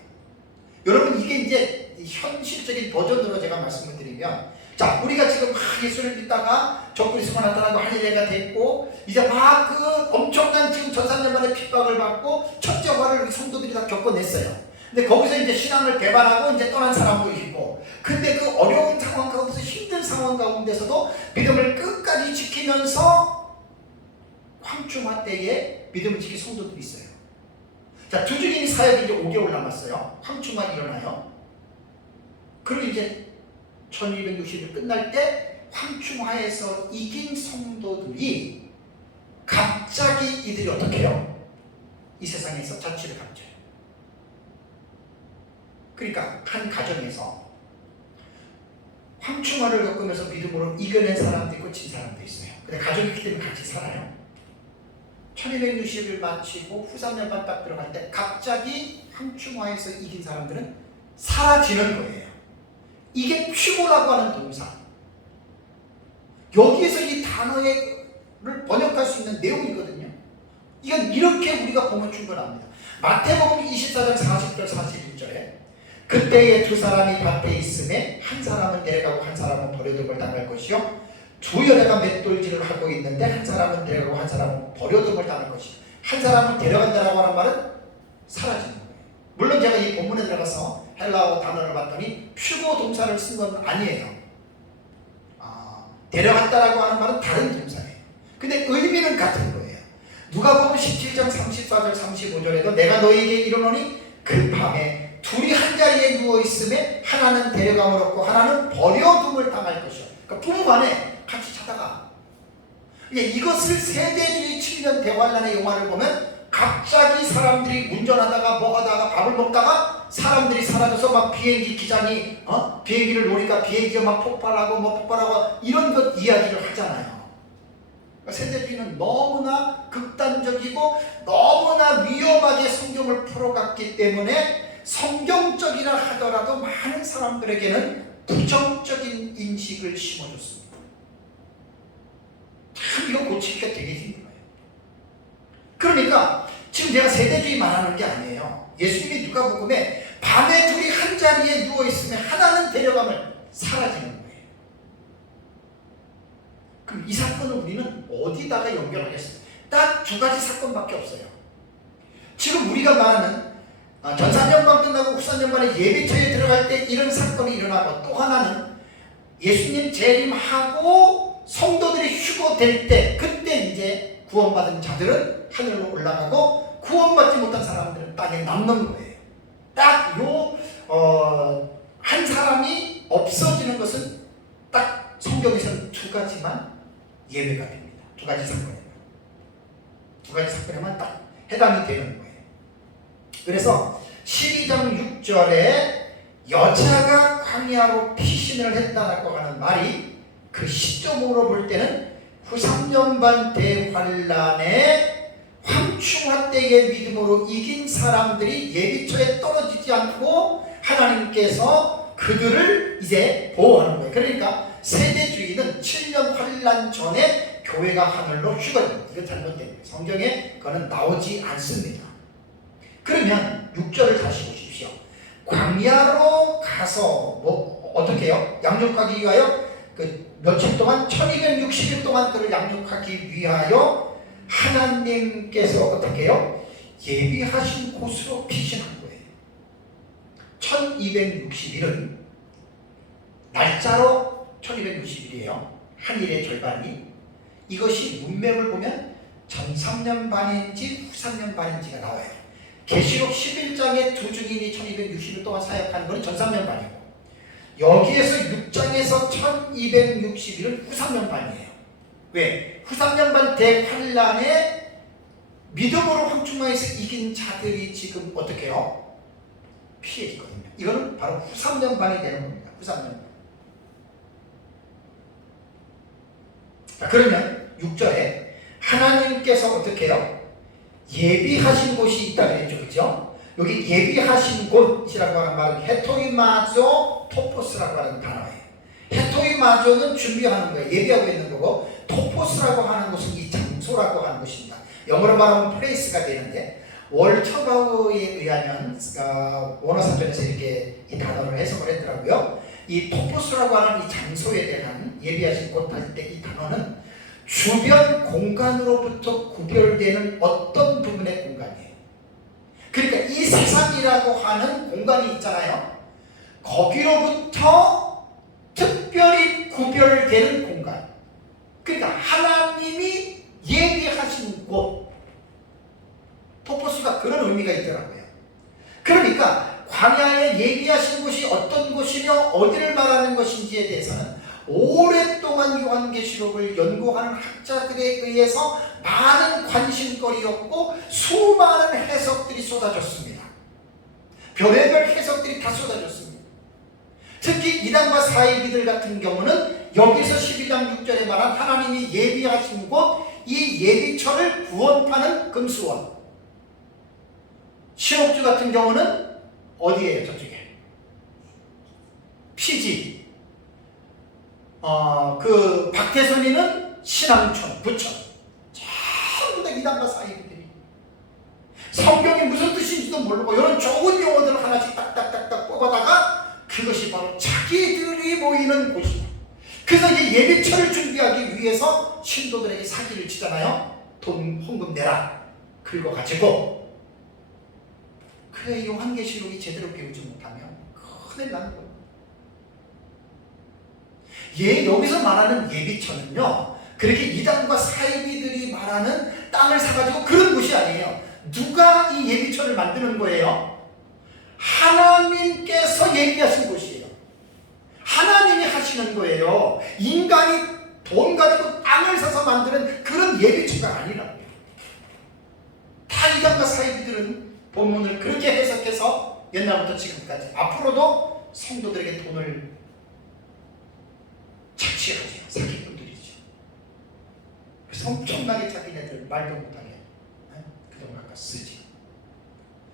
여러분 이게 이제 현실적인 버전으로 제가 말씀을 드리면 자 우리가 지금 막 예수를 믿다가 적그리스도가 나타나고 할례가 됐고 이제 막 그 엄청난 지금 전산년만의 핍박을 받고 첫째 화를 우리 성도들이 다 겪어냈어요. 근데 거기서 이제 신앙을 배반하고 이제 떠난 사람도 있고 근데 그 어려운 상황 가운데서 힘든 상황 가운데서도 믿음을 끝까지 지키면서 황충화 때에 믿음을 지킨 성도들이 있어요. 자, 두 증인이 사역이 이제 5개월 남았어요. 황충화 일어나요. 그리고 이제 1260일 끝날 때 황충화에서 이긴 성도들이 갑자기 이들이 어떻게 해요? 이 세상에서 자취를 감춰요. 그러니까 한 가정에서 황충화를 겪으면서 믿음으로 이겨낸 사람도 있고 진 사람도 있어요. 근데 가족이 있기 때문에 같이 살아요. 1260일 마치고 후삼년반 딱 들어갈 때 갑자기 황충화에서 이긴 사람들은 사라지는 거예요. 이게 피고라고 하는 동사. 여기에서 이 단어를 번역할 수 있는 내용이거든요. 이건 이렇게 우리가 보면 충분합니다. 마태복음 24장 40절 41절에 그때에 두 사람이 밭에 있음에 한 사람은 내려가고 한 사람은 버려둠을 당할 것이요 두 여자가 맷돌질을 하고 있는데 한 사람은 데려가고 한 사람은 버려둠을 당할 것이요 한 사람은 데려간다라고 하는 말은 사라지는 거예요. 물론 제가 이 본문에 들어가서 헬라어 단어를 봤더니 퓨고 동사를 쓴 건 아니에요. 데려갔다라고 하는 말은 다른 동사예요. 근데 의미는 같은 거예요. 누가복음 17장 34절 35절에도 내가 너희에게 이르노니 그 밤에 둘이 한 자리에 누워 있음에 하나는 데려감을 얻고 하나는 버려둠을 당할 것이요. 그러니까 부부 간에 같이 자다가 이것을 세대주의 7년 대환란의 영화를 보면 갑자기 사람들이 운전하다가 뭐 하다가 밥을 먹다가 사람들이 사라져서 막 비행기 기장이 비행기를 노니까 비행기가 막 폭발하고 뭐 폭발하고 이런 것 이야기를 하잖아요. 그러니까 세대주의는 너무나 극단적이고 너무나 위험하게 성경을 풀어갔기 때문에 성경적이라 하더라도 많은 사람들에게는 부정적인 인식을 심어줬습니다. 참 이거 고치기가 되게 힘들어요. 그러니까 지금 내가 세대주의 말하는 게 아니에요. 예수님이 누가복음에 밤에 둘이 한 자리에 누워 있으면 하나는 데려가면 사라지는 거예요. 그럼 이 사건을 우리는 어디다가 연결하겠어요? 딱 두 가지 사건밖에 없어요. 지금 우리가 말하는 전산년반 끝나고 후산년반에 예비처에 들어갈 때 이런 사건이 일어나고 또 하나는 예수님 재림하고 성도들이 휴거될 때 그때 이제 구원받은 자들은 하늘로 올라가고 구원받지 못한 사람들은 땅에 남는 거예요. 딱 한 사람이 없어지는 것은 딱 성경에서는 두 가지만 예외가 됩니다. 두 가지 사건에만 딱 해당이 되는 거예요. 그래서 12장 6절에 여자가 광야로 피신을 했다라고 하는 말이 그 시점으로 볼 때는 후삼년반 대환란에 황충하 때의 믿음으로 이긴 사람들이 예비처에 떨어지지 않고 하나님께서 그들을 이제 보호하는 거예요. 그러니까 세대주의는 7년 환란 전에 교회가 하늘로 휴거됩니다. 이거 잘못됩니다. 성경에 그거는 나오지 않습니다. 그러면 6절을 다시 보십시오. 광야로 가서 뭐 어떻게 해요? 양육하기 위하여 그 며칠 동안 1260일 동안 그를 양육하기 위하여 하나님께서 어떻게 해요? 예비하신 곳으로 피신한 거예요. 1260일은 날짜로 1260일이에요. 한 일의 절반이. 이것이 문맥을 보면 전 3년 반인지 후 3년 반인지가 나와요. 계시록 11장에 두 증인이 1260일 동안 사역하는 것은 전 3년 반이고 여기에서 6장에서 1260일은 후 3년 반이에요. 왜? 후 3년 반 대환란에 믿음으로 황충하에서 이긴 자들이 지금 어떻게 해요? 피해지거든요. 이거는 바로 후 3년 반이 되는 겁니다. 후 3년 반. 자, 그러면 6절에 하나님께서 어떻게 해요? 예비하신 곳이 있다 그랬죠. 그죠? 여기 예비하신 곳이라고 하는 말은 헤토이마조 토포스라고 하는 단어예요. 헤토이마조는 준비하는 거예요. 예비하고 있는 거고 토포스라고 하는 것은 이 장소라고 하는 것입니다. 영어로 말하면 플레이스가 되는데 월처바우에 의하면 원어사전에서 이렇게 이 단어를 해석을 했더라고요. 이 토포스라고 하는 이 장소에 대한 예비하신 곳 할 때 이 단어는 주변 공간으로부터 구별되는 어떤 부분의 공간이에요. 그러니까 이 세상이라고 하는 공간이 있잖아요. 거기로부터 특별히 구별되는 공간. 그러니까 하나님이 예비하신 곳. 토포스가 그런 의미가 있더라고요. 그러니까 광야에 예비하신 곳이 어떤 곳이며 어디를 말하는 것인지에 대해서는 오랫동안 요한계시록을 연구하는 학자들에 의해서 많은 관심거리였고 수많은 해석들이 쏟아졌습니다. 별의별 해석들이 다 쏟아졌습니다. 특히 이단과 사이비들 같은 경우는 여기서 12장 6절에 말한 하나님이 예비하신 곳, 이 예비처를 구원파는 금수원. 신옥주 같은 경우는 어디예요? 저쪽에 피지. 그 박태선이는 신앙촌, 부천. 전부 다 이단과 사이비들이 뭔지도 모르고 이런 좋은 용어들을 하나씩 딱딱딱딱 뽑아다가 그것이 바로 자기들이 모이는 곳이다. 그래서 이 예비처를 준비하기 위해서 신도들에게 사기를 치잖아요. 돈 헌금 내라 긁어가지고. 그래 요한계시록이 제대로 배우지 못하면 큰일 나는 거예요. 여기서 말하는 예비처는요, 그렇게 이단과 사이비들이 말하는 땅을 사가지고 그런 곳이 아니에요. 누가 이 예비처를 만드는 거예요? 하나님께서 예비하신 곳이에요. 하나님이 하시는 거예요. 인간이 돈 가지고 땅을 사서 만드는 그런 예비처가 아니라고요. 다 이단과 사이비들은 본문을 그렇게 해석해서 옛날부터 지금까지 앞으로도 성도들에게 돈을 착취하죠. 사기꾼들이죠. 그래서 엄청나게 자기네들 말도 못하게 그동안 갖다 쓰지.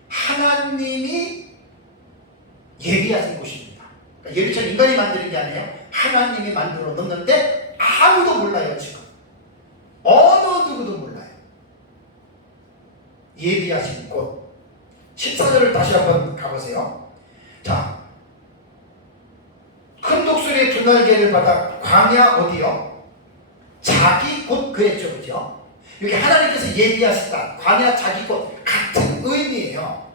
하나님이 예비하신 곳입니다. 그러니까 예비처는 인간이 만드는 게 아니에요. 하나님이 만들어 놓는데 아무도 몰라요. 지금 어느 누구도 몰라요. 예비하신 곳. 14절을 다시 한번 가보세요. 자, 큰 독수리의 두 날개를 받아 광야 어디요? 자기 곳 그랬죠. 그죠? 여기 하나님께서 예비하셨다. 광야 자기 곳 같은 의미예요.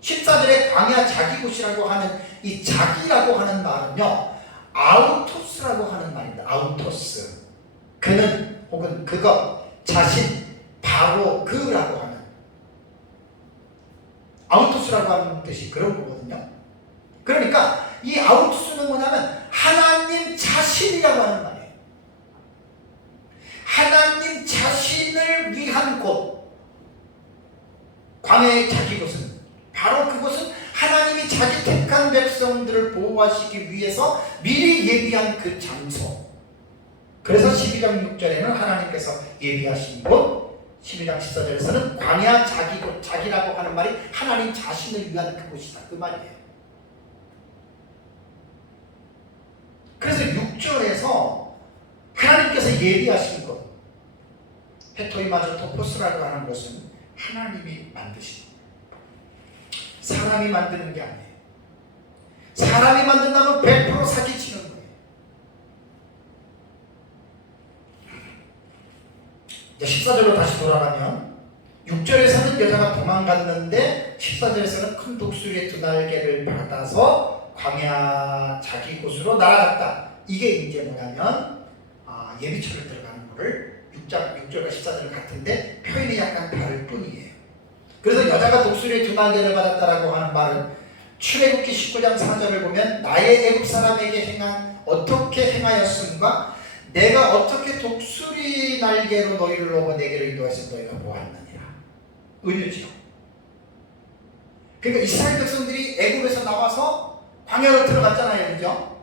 14절에 광야 자기 곳이라고 하는 이 자기라고 하는 말은요, 아우토스라고 하는 말입니다. 아우토스. 그는 혹은 그것, 자신, 바로 그라고 하는, 아우토스라고 하는 뜻이 그런 거거든요. 그러니까 이 아우토스는 뭐냐면 하나님 자신이라고 하는 말이에요. 하나님 자신을 위한 곳. 광야의 자기 곳은 바로 그곳은 하나님이 자기 택한 백성들을 보호하시기 위해서 미리 예비한 그 장소. 그래서 12장 6절에는 하나님께서 예비하신 곳, 12장 14절에서는 광야 자기 곳, 자기라고 하는 말이 하나님 자신을 위한 그곳이다. 그 말이에요. 그래서 6절에서 하나님께서 예비하신 것, 페토이마저 토포스라고 하는 것은 하나님이 만드신, 사람이 만드는 게 아니에요. 사람이 만든다면 100% 사기치는 거예요. 이제 14절로 다시 돌아가면 6절에서는 여자가 도망갔는데 14절에서는 큰 독수리의 두 날개를 받아서 광야 자기 곳으로 날아갔다. 이게 이제 뭐냐면 예비처를 들어가는 거를 6절과 14절 같은데 표현이 약간 다를 뿐이에요. 그래서 여자가 독수리의 두 날개를 받았다라고 하는 말은 출애굽기 19장 4절을 보면 나의 애굽 사람에게 어떻게 행하였음과 내가 어떻게 독수리 날개로 너희를 오고 내게로 인도해서 너희가 보았느니라. 은유죠. 그러니까 이스라엘 백성들이 애굽에서 나와서 광야로 들어갔잖아요. 그죠?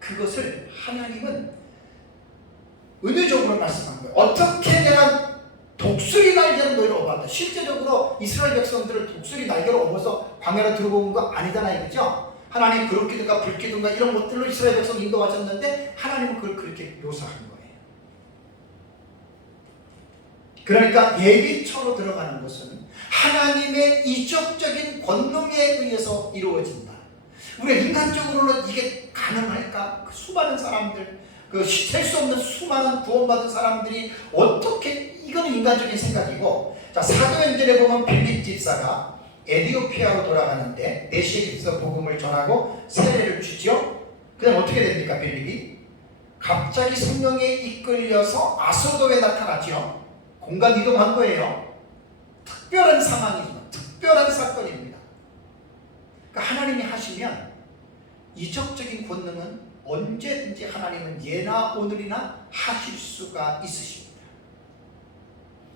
그것을 하나님은 은유적으로 말씀한 거예요. 어떻게 내가 독수리 날개로 너희를 업었다. 실제적으로 이스라엘 백성들을 독수리 날개로 업어서 광야로 들어온 거 아니잖아요. 그죠? 하나님 그룹기든가 불기든가 이런 것들로 이스라엘 백성 인도하셨는데 하나님은 그걸 그렇게 묘사한 거예요. 그러니까 예비처로 들어가는 것은 하나님의 이적적인 권능에 의해서 이루어진다. 우리가 인간적으로는 이게 가능할까? 그 수많은 사람들, 셀 수 없는 수많은 구원받은 사람들이 어떻게, 이거는 인간적인 생각이고. 자, 사도행전에 보면 빌립 집사가 에티오피아로 돌아가는데 내시에 있어 복음을 전하고 세례를 주죠. 그 다음 어떻게 됩니까? 빌립이 갑자기 성령에 이끌려서 아소도에 나타나죠. 공간 이동한 거예요. 특별한 상황이지만 특별한 사건입니다. 그러니까 하나님이 하시면 이적적인 권능은 언제든지 하나님은 예나 오늘이나 하실 수가 있으십니다.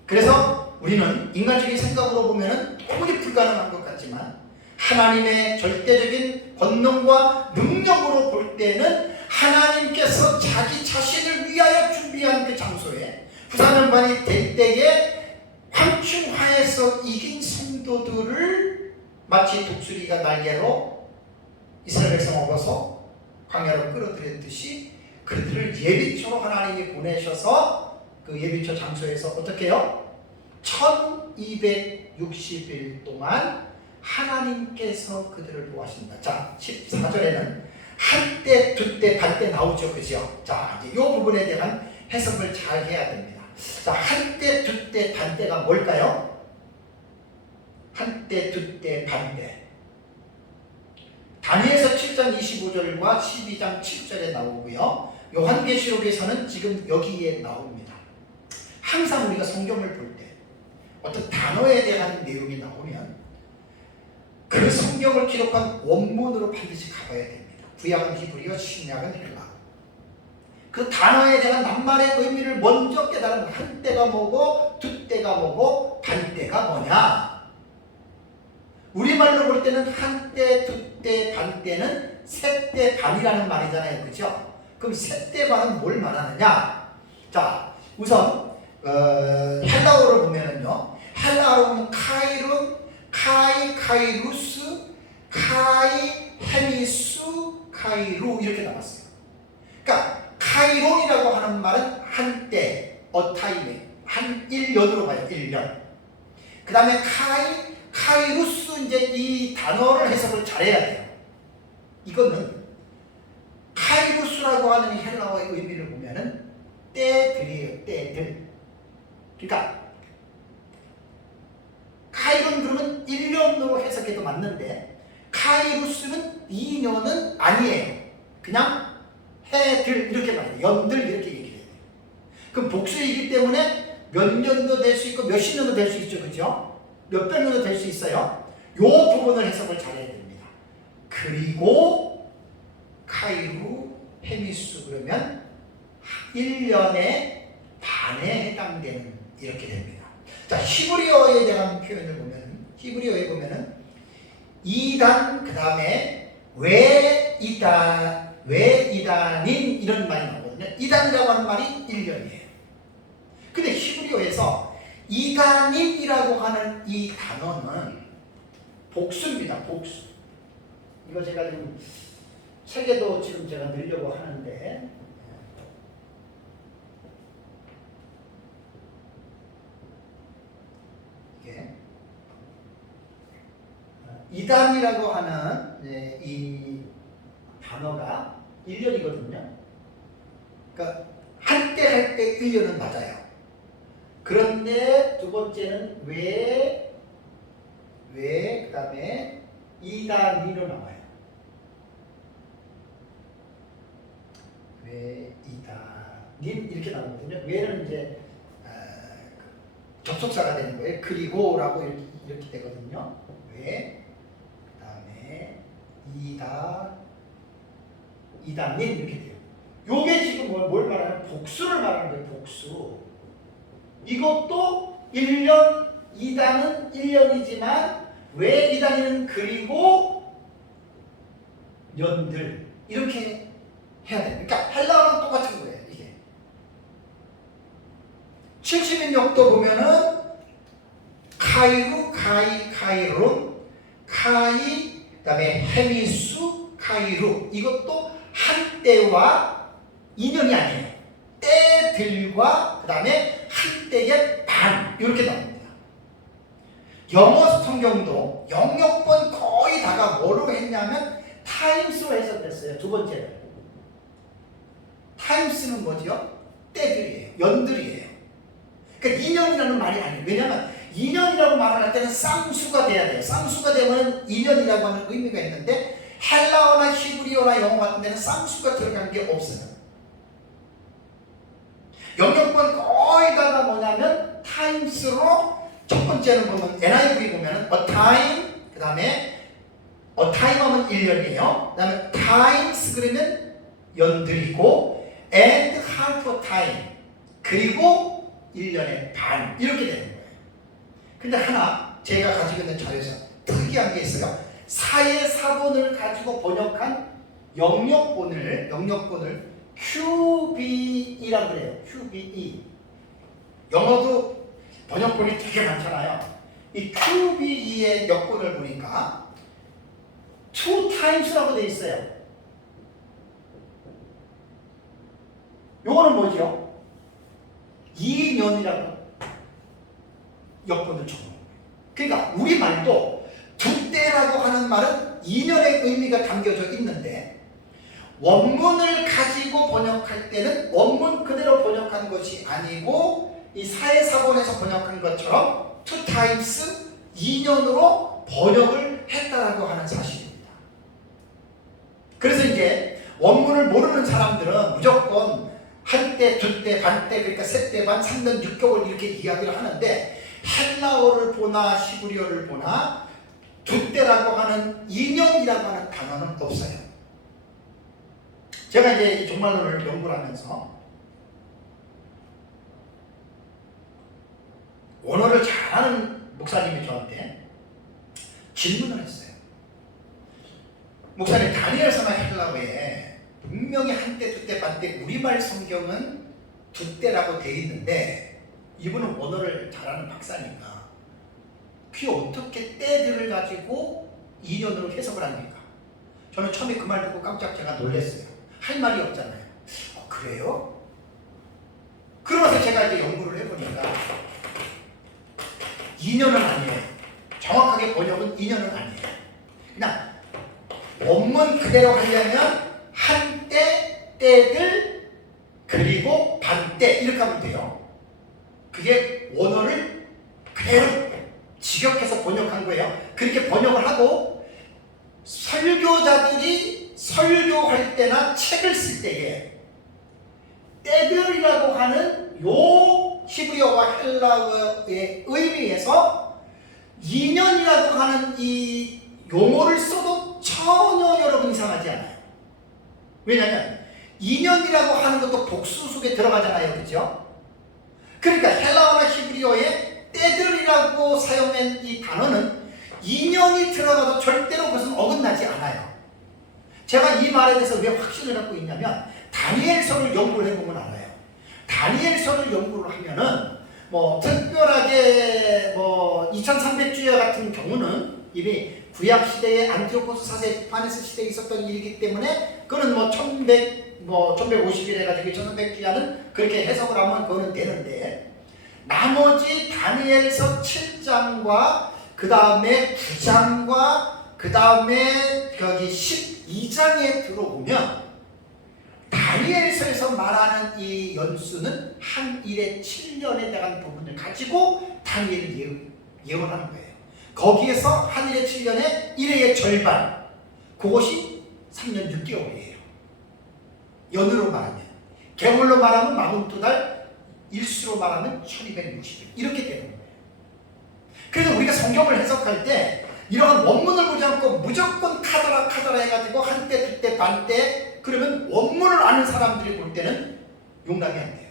그래서 우리는 인간적인 생각으로 보면 도무지 불가능한 것 같지만 하나님의 절대적인 권능과 능력으로 볼 때는 하나님께서 자기 자신을 위하여 준비한 그 장소에 부산연반이 될 때에 황충하에서 이긴 성도들을 마치 독수리가 날개로 이스라엘 백성 업어서 광야로 끌어들였듯이 그들을 예비처로 하나님이 보내셔서 그 예비처 장소에서 어떻게 해요? 1260일 동안 하나님께서 그들을 보호하신다. 자, 14절에는 한때, 두때, 반때 나오죠. 그죠? 자, 이제 이 부분에 대한 해석을 잘 해야 됩니다. 자, 한때, 두때, 반때가 뭘까요? 한때, 두때, 반때. 다니엘서 7장 25절과 12장 7절에 나오고요. 요한계시록에서는 지금 여기에 나옵니다. 항상 우리가 성경을 볼 때 어떤 단어에 대한 내용이 나오면 그 성경을 기록한 원문으로 반드시 가봐야 됩니다. 구약은 히브리어, 신약은 헬라어. 그 단어에 대한 낱말의 의미를 먼저 깨달으면 한때가 뭐고 두때가 뭐고 반때가 뭐냐. 우리말로 볼 때는 한때, 두때, 반때는 셋때 반이라는 말이잖아요. 그죠? 그럼 셋때 반은 뭘 말하느냐? 자, 우선 헬라어로 보면은요. 헬라어로 보면 카이룬, 카이루스, 헤미수, 카이루 이렇게 나왔어요. 그러니까 카이론이라고 하는 말은 한때, 어타임에 한 1년으로 봐요. 1년. 그 다음에 카이루스 이제 이 단어를 해석을 잘해야 돼요. 이거는 카이루스라고 하는 헬라어의 의미를 보면은 때들이에요. 때들. 그러니까 카이론 그러면 1년으로 해석해도 맞는데 카이루스는 2년은 아니에요. 그냥 해들 이렇게 말해요. 연들 이렇게 얘기해야 돼요. 그럼 복수이기 때문에 몇 년도 될 수 있고 몇십 년도 될 수 있죠. 그죠? 몇백 년도 될 수 있어요. 요 부분을 해석을 잘해야 됩니다. 그리고 카이루, 헤미수 그러면 1년의 반에 해당되는 이렇게 됩니다. 자, 히브리어에 대한 표현을 보면 히브리어에 보면은 이단 그 다음에 외이단인 이런 말이 나오거든요. 이단이라고 하는 말이 1년이에요. 근데 히브리어에서 이단인이라고 하는 이 단어는 복수입니다. 복수. 이거 제가 지금 책에도 지금 제가 넣으려고 하는데 이게 이단이라고 하는 이 단어가 1년이거든요. 그러니까 한때 할 때 1년은 맞아요. 그런데 두 번째는 그 다음에 이단이로 나와요. 이단 이렇게 나오거든요. 외는 이제 접속사가 되는 거예요. 그리고라고 이렇게 되거든요. 그 다음에 이단인 이렇게 돼요. 요게 지금 뭘 말하는 복수를 말하는 거예요. 복수. 이것도 1년, 이단은 1년이지만 왜 이단은 그리고 년들 이렇게 해야 돼요. 그러니까 헬라어랑 똑같은 거예요. 이게 70인역도 보면은 카이루, 카이론, 그다음에 헤미수, 카이루 이것도 한때와 인연이 아니에요. 때들과 그 다음에 한때의 반 이렇게 나옵니다. 영어 성경도 영역권 거의 다가 뭐로 했냐면 타임스로 해석됐어요. 두 번째는 타임스는 뭐죠? 때들이에요. 연들이에요. 그러니까 2년이라는 말이 아니에요. 왜냐하면 2년이라고 말을 할 때는 쌍수가 돼야 돼요. 쌍수가 되면 2년이라고 하는 의미가 있는데 헬라어나 히브리어나 영어 같은 데는 쌍수가 들어간 게 없어요. 영역권 거의 다가 뭐냐면 타임스로 첫 번째는 보면 NIV 보면은 a time 그 다음에 a time 하면 1년이에요. 그 다음에 times 그러면 연들이고 and half a time 그리고 1년의 반 이렇게 되는 거예요. 근데 하나 제가 가지고 있는 자료에서 특이한 게 있어요. 4의 4번을 가지고 번역한 영역본을 QBE라고 그래요. QBE. 영어도 번역본이 되게 많잖아요. 이 QBE의 역본을 보니까 two times라고 되어 있어요. 요거는 뭐죠? 2년이라고 역본을 적어놓은 거예요. 그러니까 우리말도 두 때라고 하는 말은 2년의 의미가 담겨져 있는데 원문을 가지고 번역할 때는 원문 그대로 번역한 것이 아니고 이 사회사본에서 번역한 것처럼 two times 2년으로 번역을 했다라고 하는 사실입니다. 그래서 이제 원문을 모르는 사람들은 무조건 한때, 두때, 반때, 그러니까 세때 반, 3년 6개월 이렇게 이야기를 하는데 헬라어를 보나 히브리어를 보나 두때라고 하는 2년이라고 하는 단어는 없어요. 제가 이제 이 종말론을 연구를 하면서 원어를 잘하는 목사님이 저한테 질문을 했어요. 목사님, 다니엘서나 헬라어에 분명히 한때, 두때, 반때 우리말 성경은 두때라고 돼 있는데 이분은 원어를 잘하는 박사니까 그게 어떻게 때들을 가지고 2년으로 해석을 합니까? 저는 처음에 그 말 듣고 깜짝 제가 놀랐어요. 할 말이 없잖아요. 그래요? 그러면서 제가 이제 연구를 해보니까 2년은 아니에요. 정확하게 번역은 2년은 아니에요. 그냥 원문 그대로 하려면 한때, 때들, 그리고 반때 이렇게 하면 돼요. 그게 원어를 그대로 직역해서 번역한 거예요. 그렇게 번역을 하고 설교자들이 설교할 때나 책을 쓸 때에 때들이라고 하는 요 히브리어와 헬라어의 의미에서 2년이라고 하는 이 용어를 써도 전혀 여러분 이상하지 않아요. 왜냐하면 2년이라고 하는 것도 복수 속에 들어가잖아요. 그렇죠? 그러니까 헬라어나 히브리어에 때들이라고 사용한 이 단어는 2년이 들어가도 절대로 그것은 어긋나지 않아요. 제가 이 말에 대해서 왜 확신을 갖고 있냐면 다니엘서를 연구를 해보면 알아요. 다니엘서를 연구를 하면은 뭐 특별하게 뭐 2300주야 같은 경우는 이미 구약 시대의 안티오코스 4세 에피파네스 시대에 있었던 일이기 때문에 그거는 뭐 1150일 해가지고 2300주야는 그렇게 해석을 하면 그거는 되는데 나머지 다니엘서 7장과 그 다음에 9장과 그 다음에 거기 12장에 들어오면 다니엘서에서 말하는 이 연수는 한 일의 7년에 대한 부분을 가지고 다니엘을 예언하는 거예요. 거기에서 한 일의 7년에 1회의 절반, 그것이 3년 6개월이에요. 연으로 말하면. 개월로 말하면 42달, 일수로 말하면 1260일. 이렇게 되는 거예요. 그래서 우리가 성경을 해석할 때 이러한 원문을 보지 않고 무조건 카더라 해가지고 한때, 두때, 반때 그러면 원문을 아는 사람들이 볼 때는 용납이 안 돼요.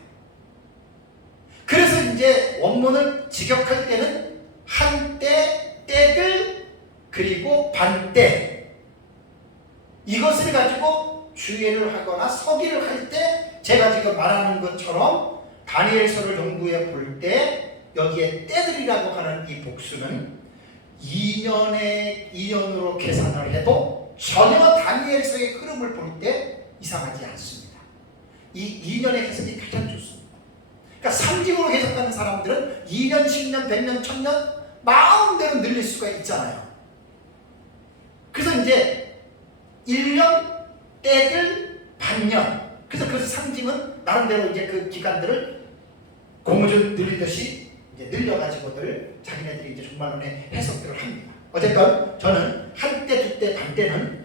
그래서 이제 원문을 직역할 때는 한때, 때들, 그리고 반때 이것을 가지고 주의를 하거나 서기를 할 때 제가 지금 말하는 것처럼 다니엘서를 연구해 볼 때 여기에 때들이라고 하는 이 복수는 2년으로 계산을 해도 전혀 다니엘서의 흐름을 볼 때 이상하지 않습니다. 이 2년의 해석이 가장 좋습니다. 그러니까 상징으로 해석하는 사람들은 2년, 10년, 100년, 1000년 마음대로 늘릴 수가 있잖아요. 그래서 이제 1년, 때들, 반년. 그래서 상징은 나름대로 이제 그 기간들을 고무줄 늘리듯이 이제 늘려가지고들 자기네들이 이제 종말론의 해석들을 합니다. 어쨌든 저는 한때, 두때, 반때는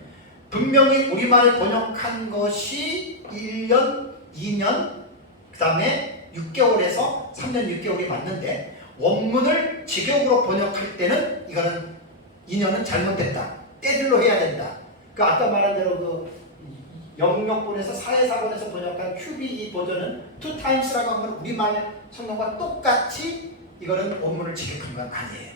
분명히 우리말에 번역한 것이 1년, 2년, 그 다음에 6개월에서 3년 6개월이 맞는데 원문을 직역으로 번역할 때는 이거는 2년은 잘못됐다. 때들로 해야 된다. 그 아까 말한 대로 그 영역본에서 사회사본에서 번역한 QBE 버전은 two times라고 하면 우리말 성경과 똑같이 이거는 원문을 직역한 건 아니에요.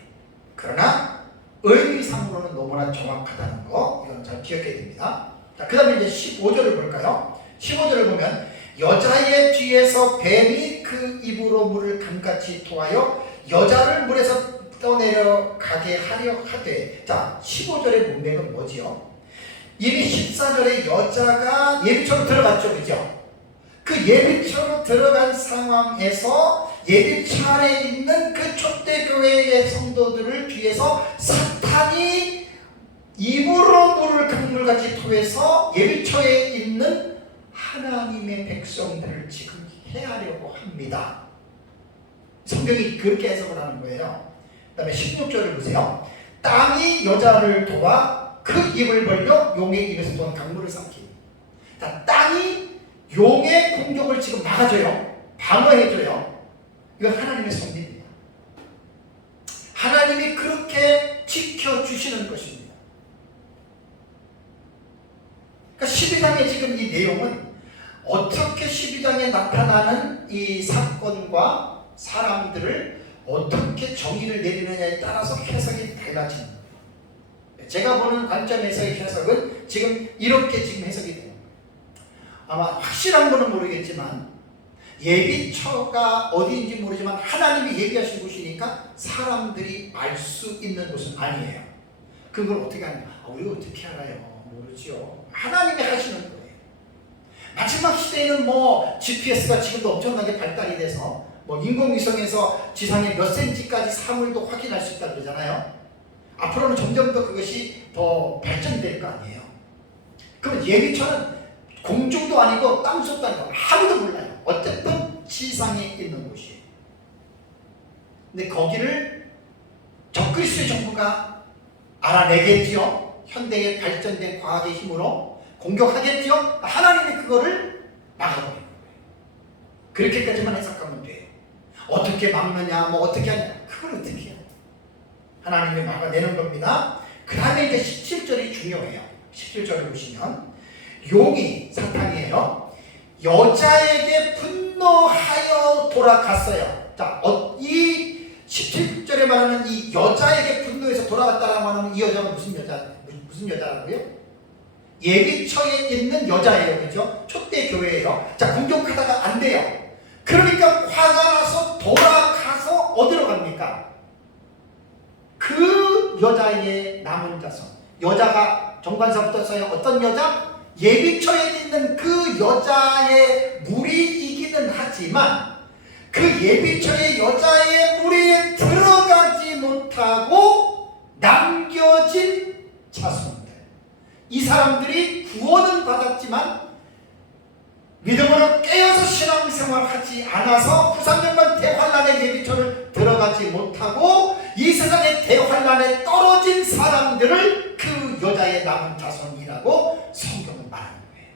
그러나 의미상으로는 너무나 정확하다는 거 이건 잘 기억해야 됩니다. 자, 그 다음에 이제 15절을 볼까요? 15절을 보면 여자의 뒤에서 뱀이 그 입으로 물을 강같이 토하여 여자를 물에서 떠내려가게 하려 하되. 자, 15절의 문맥은 뭐지요? 이미 14절에 여자가 예비처로 들어갔죠. 그죠? 그 예비처로 들어간 상황에서 예비처 안에 있는 그 촛대교회의 성도들을 뒤에서 사탄이 입으로 물을 강물같이 토해서 예비처에 있는 하나님의 백성들을 지금 해하려고 합니다. 성경이 그렇게 해석을 하는 거예요. 그 다음에 16절을 보세요. 땅이 여자를 도와 그 입을 벌려 용의 입에서 도는 강물을 삼키니. 땅이 용의 공격을 지금 막아줘요. 방어해줘요. 이건 하나님의 섭리입니다. 하나님이 그렇게 지켜주시는 것입니다. 그러니까 12장의 지금 이 내용은 어떻게 12장에 나타나는 이 사건과 사람들을 어떻게 정의를 내리느냐에 따라서 해석이 달라지는 거예요. 제가 보는 관점에서의 해석은 지금 이렇게 지금 해석이 돼요. 아마 확실한 거는 모르겠지만 예비처가 어디인지 모르지만 하나님이 예비하신 곳이니까 사람들이 알 수 있는 곳은 아니에요. 그걸 어떻게 하냐? 우리가 어떻게 알아요? 모르죠. 하나님이 하시는 거예요. 마지막 시대에는 뭐 GPS가 지금도 엄청나게 발달이 돼서 뭐 인공위성에서 지상에 몇 cm까지 사물도 확인할 수 있다고 그러잖아요. 앞으로는 점점 더 그것이 더 발전될 거 아니에요. 그럼 예비처는 공중도 아니고 땅속도 아니고 아무도 몰라요. 어쨌든 지상에 있는 곳이에요. 근데 거기를 적그리스도의 정부가 알아내겠지요. 현대의 발전된 과학의 힘으로 공격하겠지요. 하나님이 그거를 막아버리는 거예요. 그렇게까지만 해석하면 돼요. 어떻게 막느냐, 뭐 어떻게 하냐, 그걸 어떻게 해요? 하나님이 막아내는 겁니다. 그 다음에 이제 17절이 중요해요. 17절을 보시면 용이 사탄이에요. 여자에게 분노하여 돌아갔어요. 자, 이 17절에 말하는 이 여자에게 분노해서 돌아갔다라고 하는 이 여자가 무슨 여자라고요? 예비처에 있는 여자예요. 그죠? 촛대 교회예요. 자, 공격하다가 안 돼요. 그러니까 화가 나서 돌아가서 어디로 갑니까? 그 여자의 남은 자손. 여자가 정관사부터 써요. 어떤 여자? 예비처에 있는 그 여자의 무리이기는 하지만 그 예비처의 여자의 무리에 들어가지 못하고 남겨진 자손들. 이 사람들이 구원은 받았지만 믿음으로 깨어서 신앙생활하지 않아서 구상년간 대환란의 예비처를 들어가지 못하고 이 세상의 대환란에 떨어진 사람들을 그 여자의 남은 자손이라고 성경은 말하는 거예요.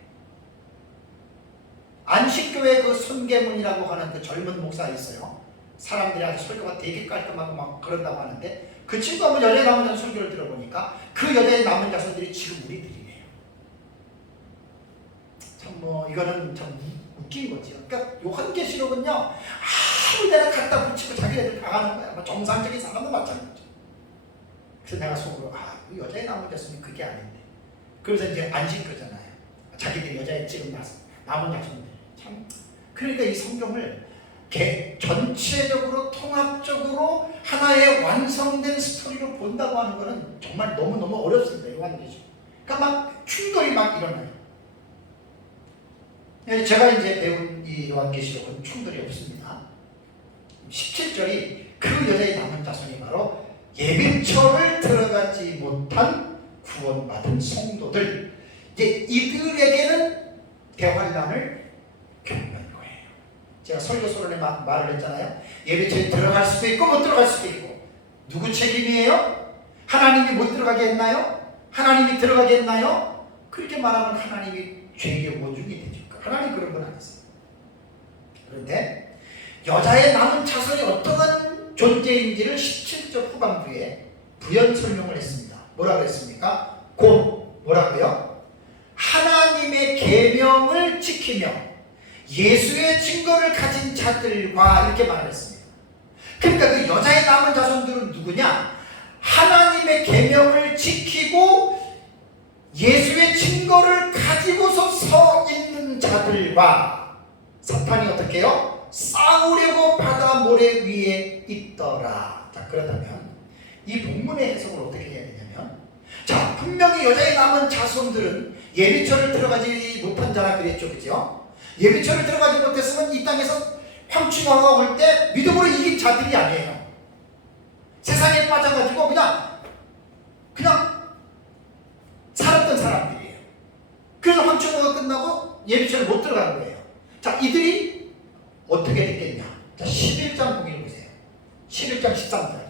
안식교회 그 손계문이라고 하는 그 젊은 목사 있어요. 사람들이 아주 설교가 되게 깔끔하고 막 그런다고 하는데 그 친구 한번 여자의 남은 자손 설교를 들어보니까 그 여자의 남은 자손들이 지금 우리들이래요. 뭐 이거는 참 웃긴 거죠. 그러니까 요한계시록은요 아무 데나 갖다 붙이고 자기네들 당하는 거야. 뭐 정상적인 사람도 마찬가지죠. 그래서 내가 속으로 그 여자의 남은 자손이 그게 아닌데. 그래서 이제 안식교잖아요. 자기들 여자의 지금 남은 자손들. 참 그러니까 이 성경을 전체적으로 통합적으로 하나의 완성된 스토리로 본다고 하는 거는 정말 너무너무 어렵습니다. 요한계시록. 그러니까 막 충돌이 막 일어나요. 제가 이제 배운 이 요한계시록은 충돌이 없습니다. 17절이 그 여자의 남은 자손이 바로 예비처를 들어가지 못한 구원받은 성도들, 이제 이들에게는 대환란을 겪는 거예요. 제가 설교소론에 말을 했잖아요. 예비처에 들어갈 수도 있고 못 들어갈 수도 있고. 누구 책임이에요? 하나님이 못 들어가게 했나요? 하나님이 들어가게 했나요? 그렇게 말하면 하나님이 죄의 원흉이 되죠. 하나님 그런 건 아니었어요. 그런데 여자의 남은 자손이 어떠한 존재인지를 17절 후반부에 부연 설명을 했습니다. 뭐라고 했습니까? 곧 뭐라고요? 하나님의 계명을 지키며 예수의 증거를 가진 자들과 이렇게 말했습니다. 그러니까 그 여자의 남은 자손들은 누구냐? 하나님의 계명을 지키고 예수의 증거를 가지고서 서 있는 자들과 사탄이 어떻게 해요? 싸우려고 바다 모래 위에 있더라. 자, 그렇다면 이 본문의 해석을 어떻게 해야 되냐면, 자, 분명히 여자의 남은 자손들은 예비처를 들어가지 못한 자라 그랬죠. 그죠? 예비처를 들어가지 못했으면 이 땅에서 황충화가 올 때 믿음으로 이긴 자들이 아니에요. 세상에 빠져가지고 그냥 살았던 사람들이에요. 그래서 황충화가 끝나고 예비처를 못 들어간 거예요. 자, 이들이 어떻게 됐겠냐? 자, 11장 보기를 보세요. 11장 13절.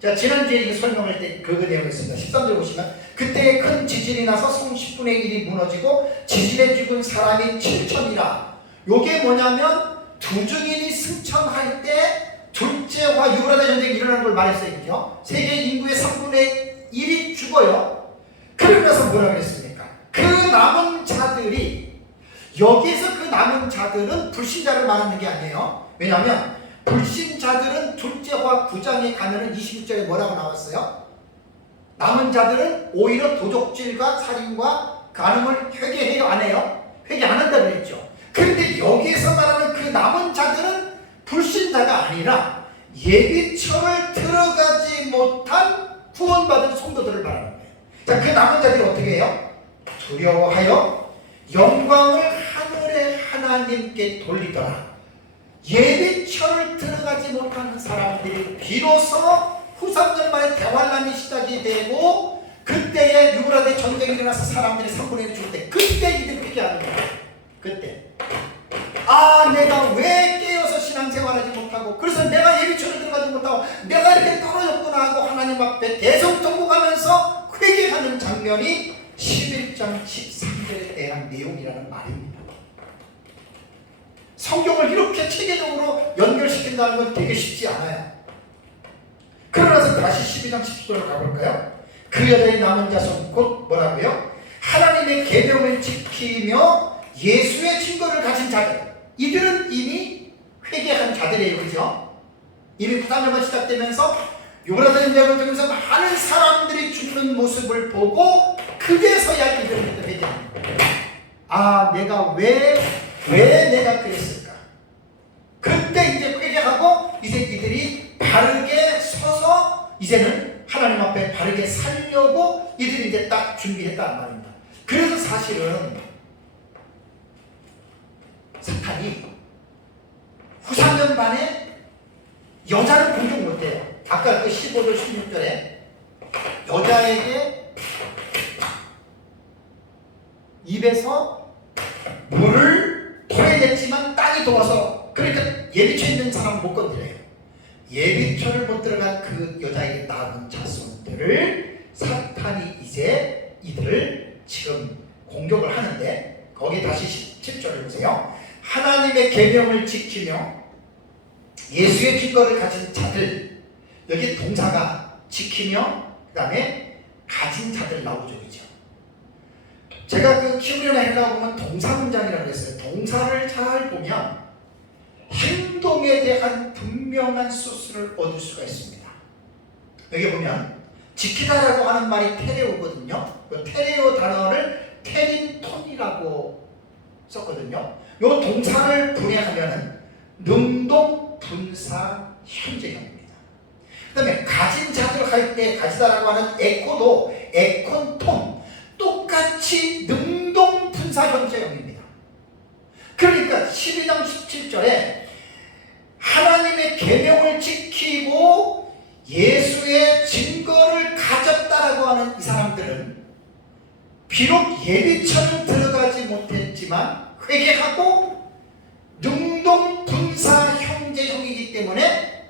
자, 지난주에 이거 설명할 때 그거 내용이었습니다. 13절 보시면 그때에 큰 지진이 나서 성 10분의 1이 무너지고 지진에 죽은 사람이 7천이라. 요게 뭐냐면 두 증인이 승천할 때 둘째와 유브라데 전쟁이 일어나는 걸 말했어요. 그죠? 세계 인구의 3분의 1이 죽어요. 그러면서 뭐라 그랬습니까? 그 남은 자들이, 여기에서 그 남은 자들은 불신자를 말하는 게 아니에요. 왜냐하면 불신자들은 둘째와 9장에 가면은 26절에 뭐라고 나왔어요? 남은 자들은 오히려 도적질과 살인과 간음을 회개해요, 안 해요? 회개 안 한다고 그랬죠. 그런데 여기에서 말하는 그 남은 자들은 불신자가 아니라 예비처를 들어가지 못한 구원받은 성도들을 말하는 거예요. 자, 그 남은 자들이 어떻게 해요? 두려워하여 영광을 하늘의 하나님께 돌리더라. 예비처를 들어가지 못하는 사람들이 비로소 후삼년 만에 대환란이 시작이 되고, 그때에 유브라데 전쟁이 일어나서 사람들이 3분의 1 죽을 때, 그때 이들이 회개하는 거예요. 그때 내가 왜 깨어서 신앙생활하지 못하고, 그래서 내가 예비처를 들어가지 못하고 내가 이렇게 떨어졌구나 하고 하나님 앞에 대성통곡하면서 회개하는 장면이 11장 13절에 대한 내용이라는 말입니다. 성경을 이렇게 체계적으로 연결시킨다는 건 되게 쉽지 않아요. 그러나서 다시 12장 10절로 가볼까요? 그 여자의 남은 자손 곧 뭐라고요? 하나님의 계명을 지키며 예수의 증거를 가진 자들, 이들은 이미 회개한 자들이에요. 그죠? 이미 구산여가 시작되면서 유브라데 전쟁을 통해서 많은 사람들이 죽는 모습을 보고 그제서야 이들은 회개하는 거예요. 내가 왜 내가 그랬을까? 그때 이제 회개하고 이제 이들이 바르게 서서 이제는 하나님 앞에 바르게 살려고 이들이 이제 딱 준비했단 말입니다. 그래서 사실은 사탄이 후삼년 반에 여자를 공격 못해요. 아까 그 15절 16절에 여자에게 입에서 물을 토해냈지만 땅이 더워서, 그러니까 예비처 있는 사람은 못 건드려요. 예비처를 못 들어간 그 여자에게 낳은 자손들을 사탄이 이제 이들을 지금 공격을 하는데, 거기 다시 17절을 보세요. 하나님의 계명을 지키며 예수의 증거를 가진 자들, 여기 동사가 지키며 그 다음에 가진 자들 나오죠. 그죠? 제가 그 히브리어나 헬라어 보면 동사 문장이라고 했어요. 동사를 잘 보면 행동에 대한 분명한 소스를 얻을 수가 있습니다. 여기 보면 지키다라고 하는 말이 테레오거든요. 그 테레오 단어를 테린톤이라고 썼거든요. 이 동사를 분해하면은 능동 분사 현재형입니다. 그 다음에 가진 자들 할 때 가지다라고 하는 에코도 에콘톤, 똑같이 능동 분사 현재형입니다. 그러니까 12장 17절에 하나님의 계명을 지키고 예수의 증거를 가졌다라고 하는 이 사람들은 비록 예비처를 들어가지 못했지만 회개하고 능동 분사 형제형이기 때문에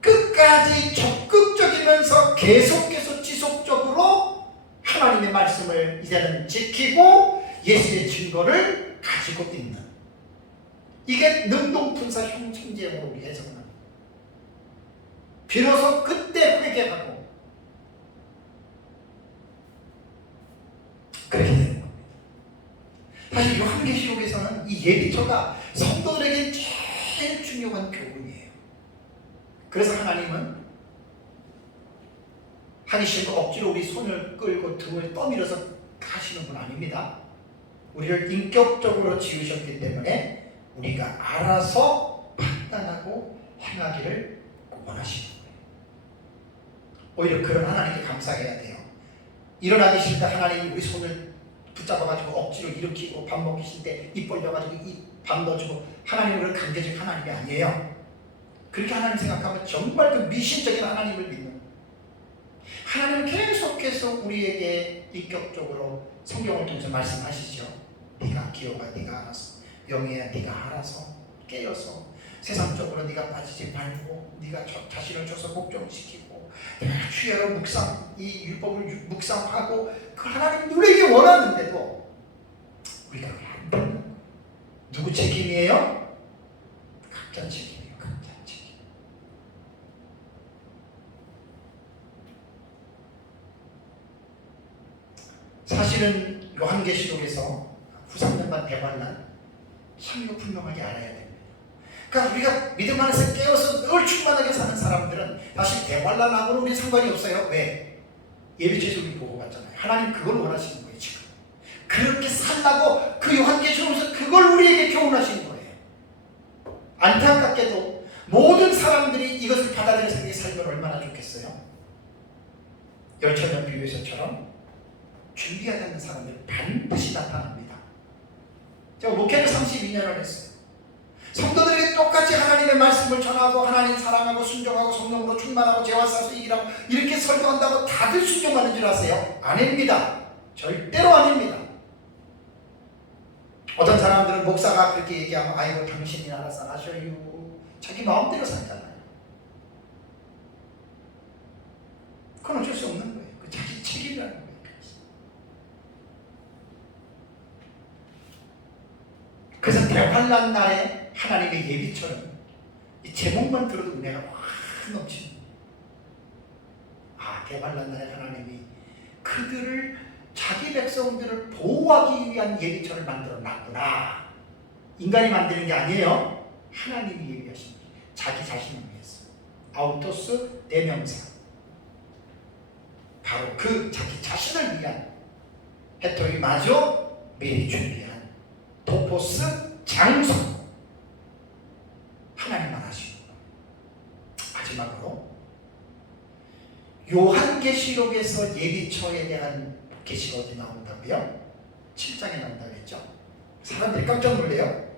끝까지 적극적이면서 계속해서 지속적으로 하나님의 말씀을 이제는 지키고 예수의 증거를 가지고 있는, 이게 능동 분사 형제형으로 우리 해석을 합니다. 비로소 그때 회개하고 그렇게 되는 겁니다. 사실 요한계시록에서는 이 예비처가 성도들에게 제일 중요한 교훈이에요. 그래서 하나님은 하기 싫고 억지로 우리 손을 끌고 등을 떠밀어서 하시는 분 아닙니다. 우리를 인격적으로 지으셨기 때문에 우리가 알아서 판단하고 행하기를 원하시는 거예요. 오히려 그런 하나님께 감사해야 돼요. 일어나기 싫다 하나님이 우리 손을 붙잡아가지고 억지로 일으키고 밥 먹기 싫을 때 입 벌려가지고 밥 넣어주고 하나님은 그런 강제적 하나님이 아니에요. 그렇게 하나님 생각하면 정말 그 미신적인 하나님을 믿는, 하나님은 계속해서 우리에게 인격적으로 성경을 통해서 말씀하시죠. 네가 기어가 네가 알아서, 영예야 네가 알아서 깨어서 세상적으로 네가 빠지지 말고 네가 자신을 줘서 복종시키고 내가 주야로 묵상, 이 율법을 묵상하고 그 하나님 누리기 원하는데도 우리가 안 듣는 거예요. 누구 책임이에요? 각자 책임이에요. 각자 책임. 사실은 요한계시록에서 후삼년간 대관란 참 이거 분명하게 알아야 됩니다. 그러니까 우리가 믿음 안에서 깨어서 늘 충만하게 사는 사람들은 사실 대관란하고는 우리 상관이 없어요. 왜? 예비죄에서 우리 보고 갔잖아요. 하나님 그걸 원하시는 거예요. 지금 그렇게 살라고 그 요한계시록에서 그걸 우리에게 교훈하시는 거예요. 안타깝게도 모든 사람들이 이것을 받아들여서 살면 얼마나 좋겠어요. 열처녀 비유에서처럼 준비하지 않는 사람들은 반드시 나타납니다. 제가 목회를 32년을 했어요. 성도들에게 똑같이 하나님의 말씀을 전하고 하나님 사랑하고 순종하고 성령으로 충만하고 죄와 싸서 이기라고 이렇게 설교한다고 다들 순종하는 줄 아세요? 아닙니다. 절대로 아닙니다. 어떤 사람들은 목사가 그렇게 얘기하면 아이고 당신이 알아서 하셔요. 자기 마음대로 살잖아요. 그건 어쩔 수 없는 거예요. 그 자기 책임이라는 거예요. 그래서 대환란 날에 하나님의 예비처럼 이 제목만 들어도 은혜가 확 넘치는, 아 대환란 날에 하나님이 그들을 자기 백성들을 보호하기 위한 예비처를 만들어 놨구나. 인간이 만드는 게 아니에요. 하나님이 예비하신 거예요. 자기 자신을 위해서. 아우토스 대명사. 바로 그 자기 자신을 위한 헤토이마저 미리 준비한 토포스 장소. 하나님만 하시는 거예요. 마지막으로 요한계시록에서 예비처에 대한 계시가 어디 나온다고요? 7장에 나온다고 했죠. 사람들이 깜짝 놀래요.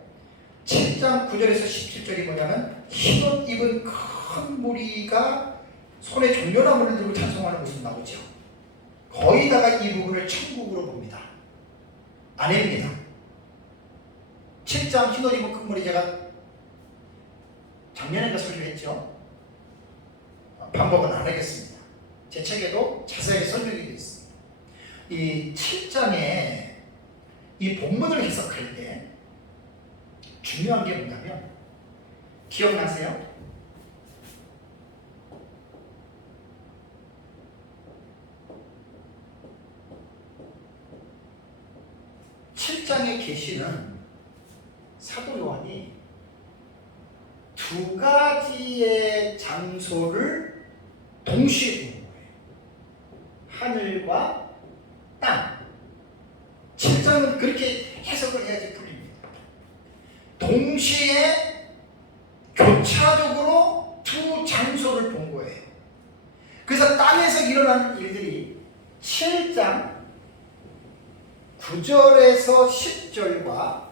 7장 9절에서 17절이 뭐냐면 흰옷 입은 큰 무리가 손에 종려나무를 들고 찬송하는 모습 나오죠. 거의 다가 이 부분을 천국으로 봅니다. 아닙니다. 7장 흰옷 입은 큰 무리 제가 작년에 설교했죠. 반복은 안 하겠습니다. 제 책에도 자세하게 설명이 되어 있습니다. 이 7장에 이 본문을 해석할 때 중요한 게 뭐냐면 기억나세요? (7장의) 계시는 사도 요한이 두 가지의 장소를 동시에 보는 거예요. 하늘과 땅. 7장은 그렇게 해석을 해야지 풀립니다. 동시에 교차적으로 두 장소를 본 거예요. 그래서 땅에서 일어나는 일들이 7장 9절에서 10절과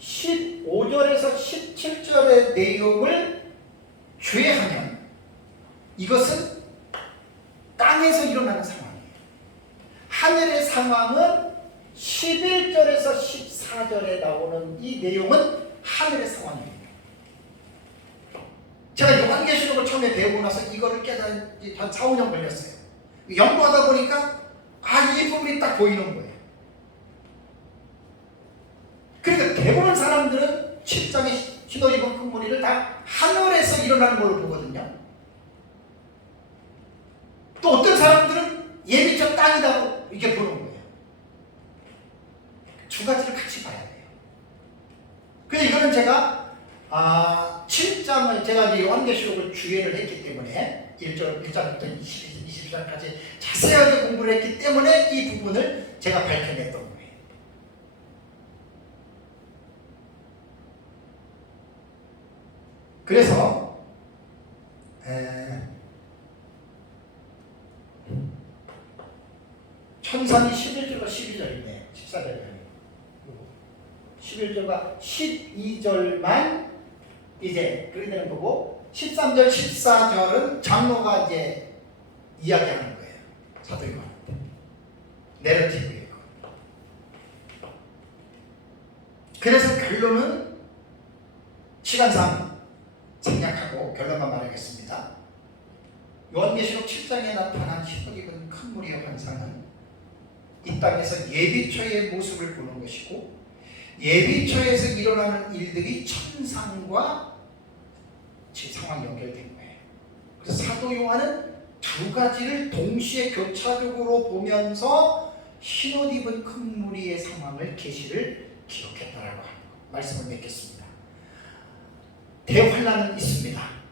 15절에서 17절의 내용을 죄하면 이것은 땅에서 일어나는 상황이에요. 하늘의 상황은 11절에서 14절에 나오는 이 내용은 하늘의 상황입니다. 제가 요한계시록을 처음에 배우고 나서 이거를 깨달은 한 4, 5년 걸렸어요. 연구하다 보니까 이 부분이 딱 보이는 거예요. 그러니까 대부분 사람들은 7장의 흰옷 입은 큰 무리를 다 하늘에서 일어나는 걸로 보거든요. 또 어떤 사람들은 예비처 땅이다 이렇게 보는 거예요. 두 가지를 같이 봐야 돼요. 그래서 이거는 제가 7장을 제가 이제 요한계시록을 주예를 했기 때문에 1장부터 20절까지 자세하게 공부를 했기 때문에 이 부분을 제가 밝혀냈던 거예요. 그래서 천상이 11절과 12절인데 14절이 아니고 11절과 12절만 이제 그렇게 되는 거고 13절, 14절은 장로가 이제 이야기하는 거예요. 사도 요한한테. 내러티브예요. 그래서 결론은 시간상 생략하고 결론만 말하겠습니다. 요한계시록 7장에 나타난 흰옷 입은 큰 무리의 환상은 이 땅에서 예비처의 모습을 보는 것이고 예비처에서 일어나는 일들이 천상과 상황이 연결된 거예요. 그래서 사도 요한은 두 가지를 동시에 교차적으로 보면서 흰옷 입은 큰 무리의 상황을 계시를 기록했다라고 하는 거. 말씀을 맺겠습니다. 대환란은 있습니다.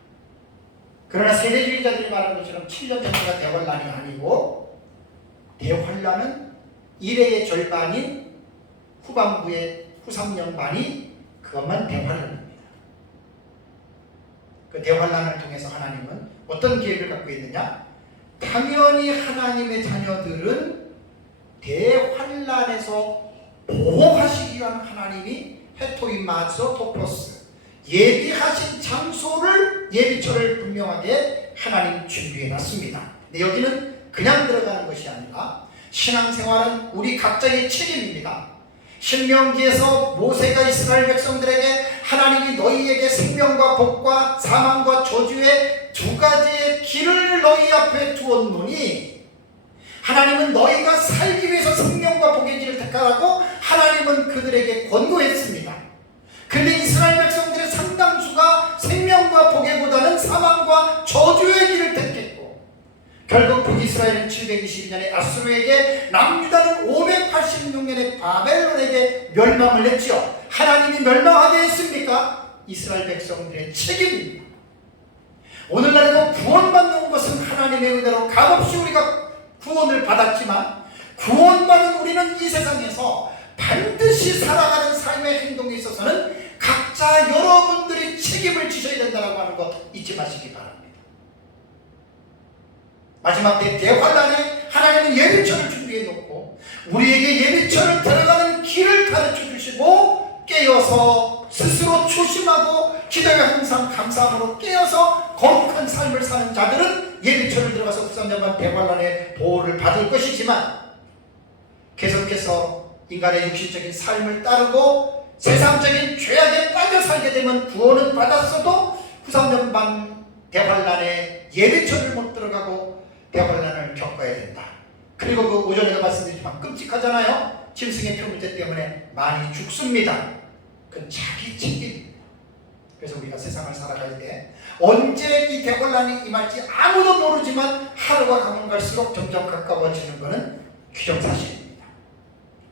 그러나 세대주의자들이 말하는 것처럼 7년 전부가 대환란이 아니고 대환란은 일의 절반인 후반부의 후 3년 반이 그것만 대환란입니다. 그 대환란을 통해서 하나님은 어떤 계획을 갖고 있느냐? 당연히 하나님의 자녀들은 대환란에서 보호하시기 위한 하나님이 헤토이마서 토포스 예비하신 장소를 예비처를 분명하게 하나님 준비해 놨습니다. 근데 여기는 그냥 들어가는 것이 아니라 신앙생활은 우리 각자의 책임입니다. 신명기에서 모세가 이스라엘 백성들에게 하나님이 너희에게 생명과 복과 사망과 저주의 두 가지의 길을 너희 앞에 두었노니 하나님은 너희가 살기 위해서 생명과 복의 길을 택하라고 하나님은 그들에게 권고했습니다. 그런데 이스라엘 백성들의 상당수가 생명과 복의보다는 사망과 저주의 길을 택했고 결국 북이스라엘은 722년에 아수르에게 남유다는 586년에 바벨론에게 멸망을 했죠. 하나님이 멸망하게 했습니까? 이스라엘 백성들의 책임입니다. 오늘날에도 구원받는 것은 하나님의 은혜로 값없이 우리가 구원을 받았지만 구원받은 우리는 이 세상에서 반드시 살아가는 삶의 행동에 있어서는 각자 여러분들이 책임을 지셔야 된다고 하는 것 잊지 마시기 바랍니다. 마지막 때 대환란에 하나님은 예비처를 준비해 놓고 우리에게 예비처를 들어가는 길을 가르쳐 주시고 깨어서 스스로 조심하고 기도에 항상 감사함으로 깨어서 거룩한 삶을 사는 자들은 예비처를 들어가서 후삼년반 대환란의 보호를 받을 것이지만 계속해서 인간의 육신적인 삶을 따르고 세상적인 죄악에 빠져 살게 되면 구원은 받았어도 후삼년반 대환란에 예비처를 못 들어가고 대환란을 겪어야 된다. 그리고 그 오전에도 말씀드렸지만 끔찍하잖아요. 짐승의 표 문제 때문에 많이 죽습니다. 그건 자기 책임입니다. 그래서 우리가 세상을 살아갈 때 언제 이 대환란이 임할지 아무도 모르지만 하루가 가면 갈수록 점점 가까워지는 것은 기정사실입니다.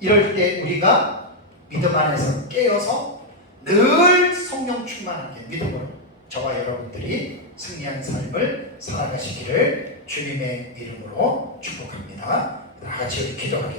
이럴 때 우리가 믿음 안에서 깨어서 늘 성령 충만하게 믿음으로 저와 여러분들이 승리한 삶을 살아가시기를 주님의 이름으로 축복합니다. 다 같이 기도하겠습니다.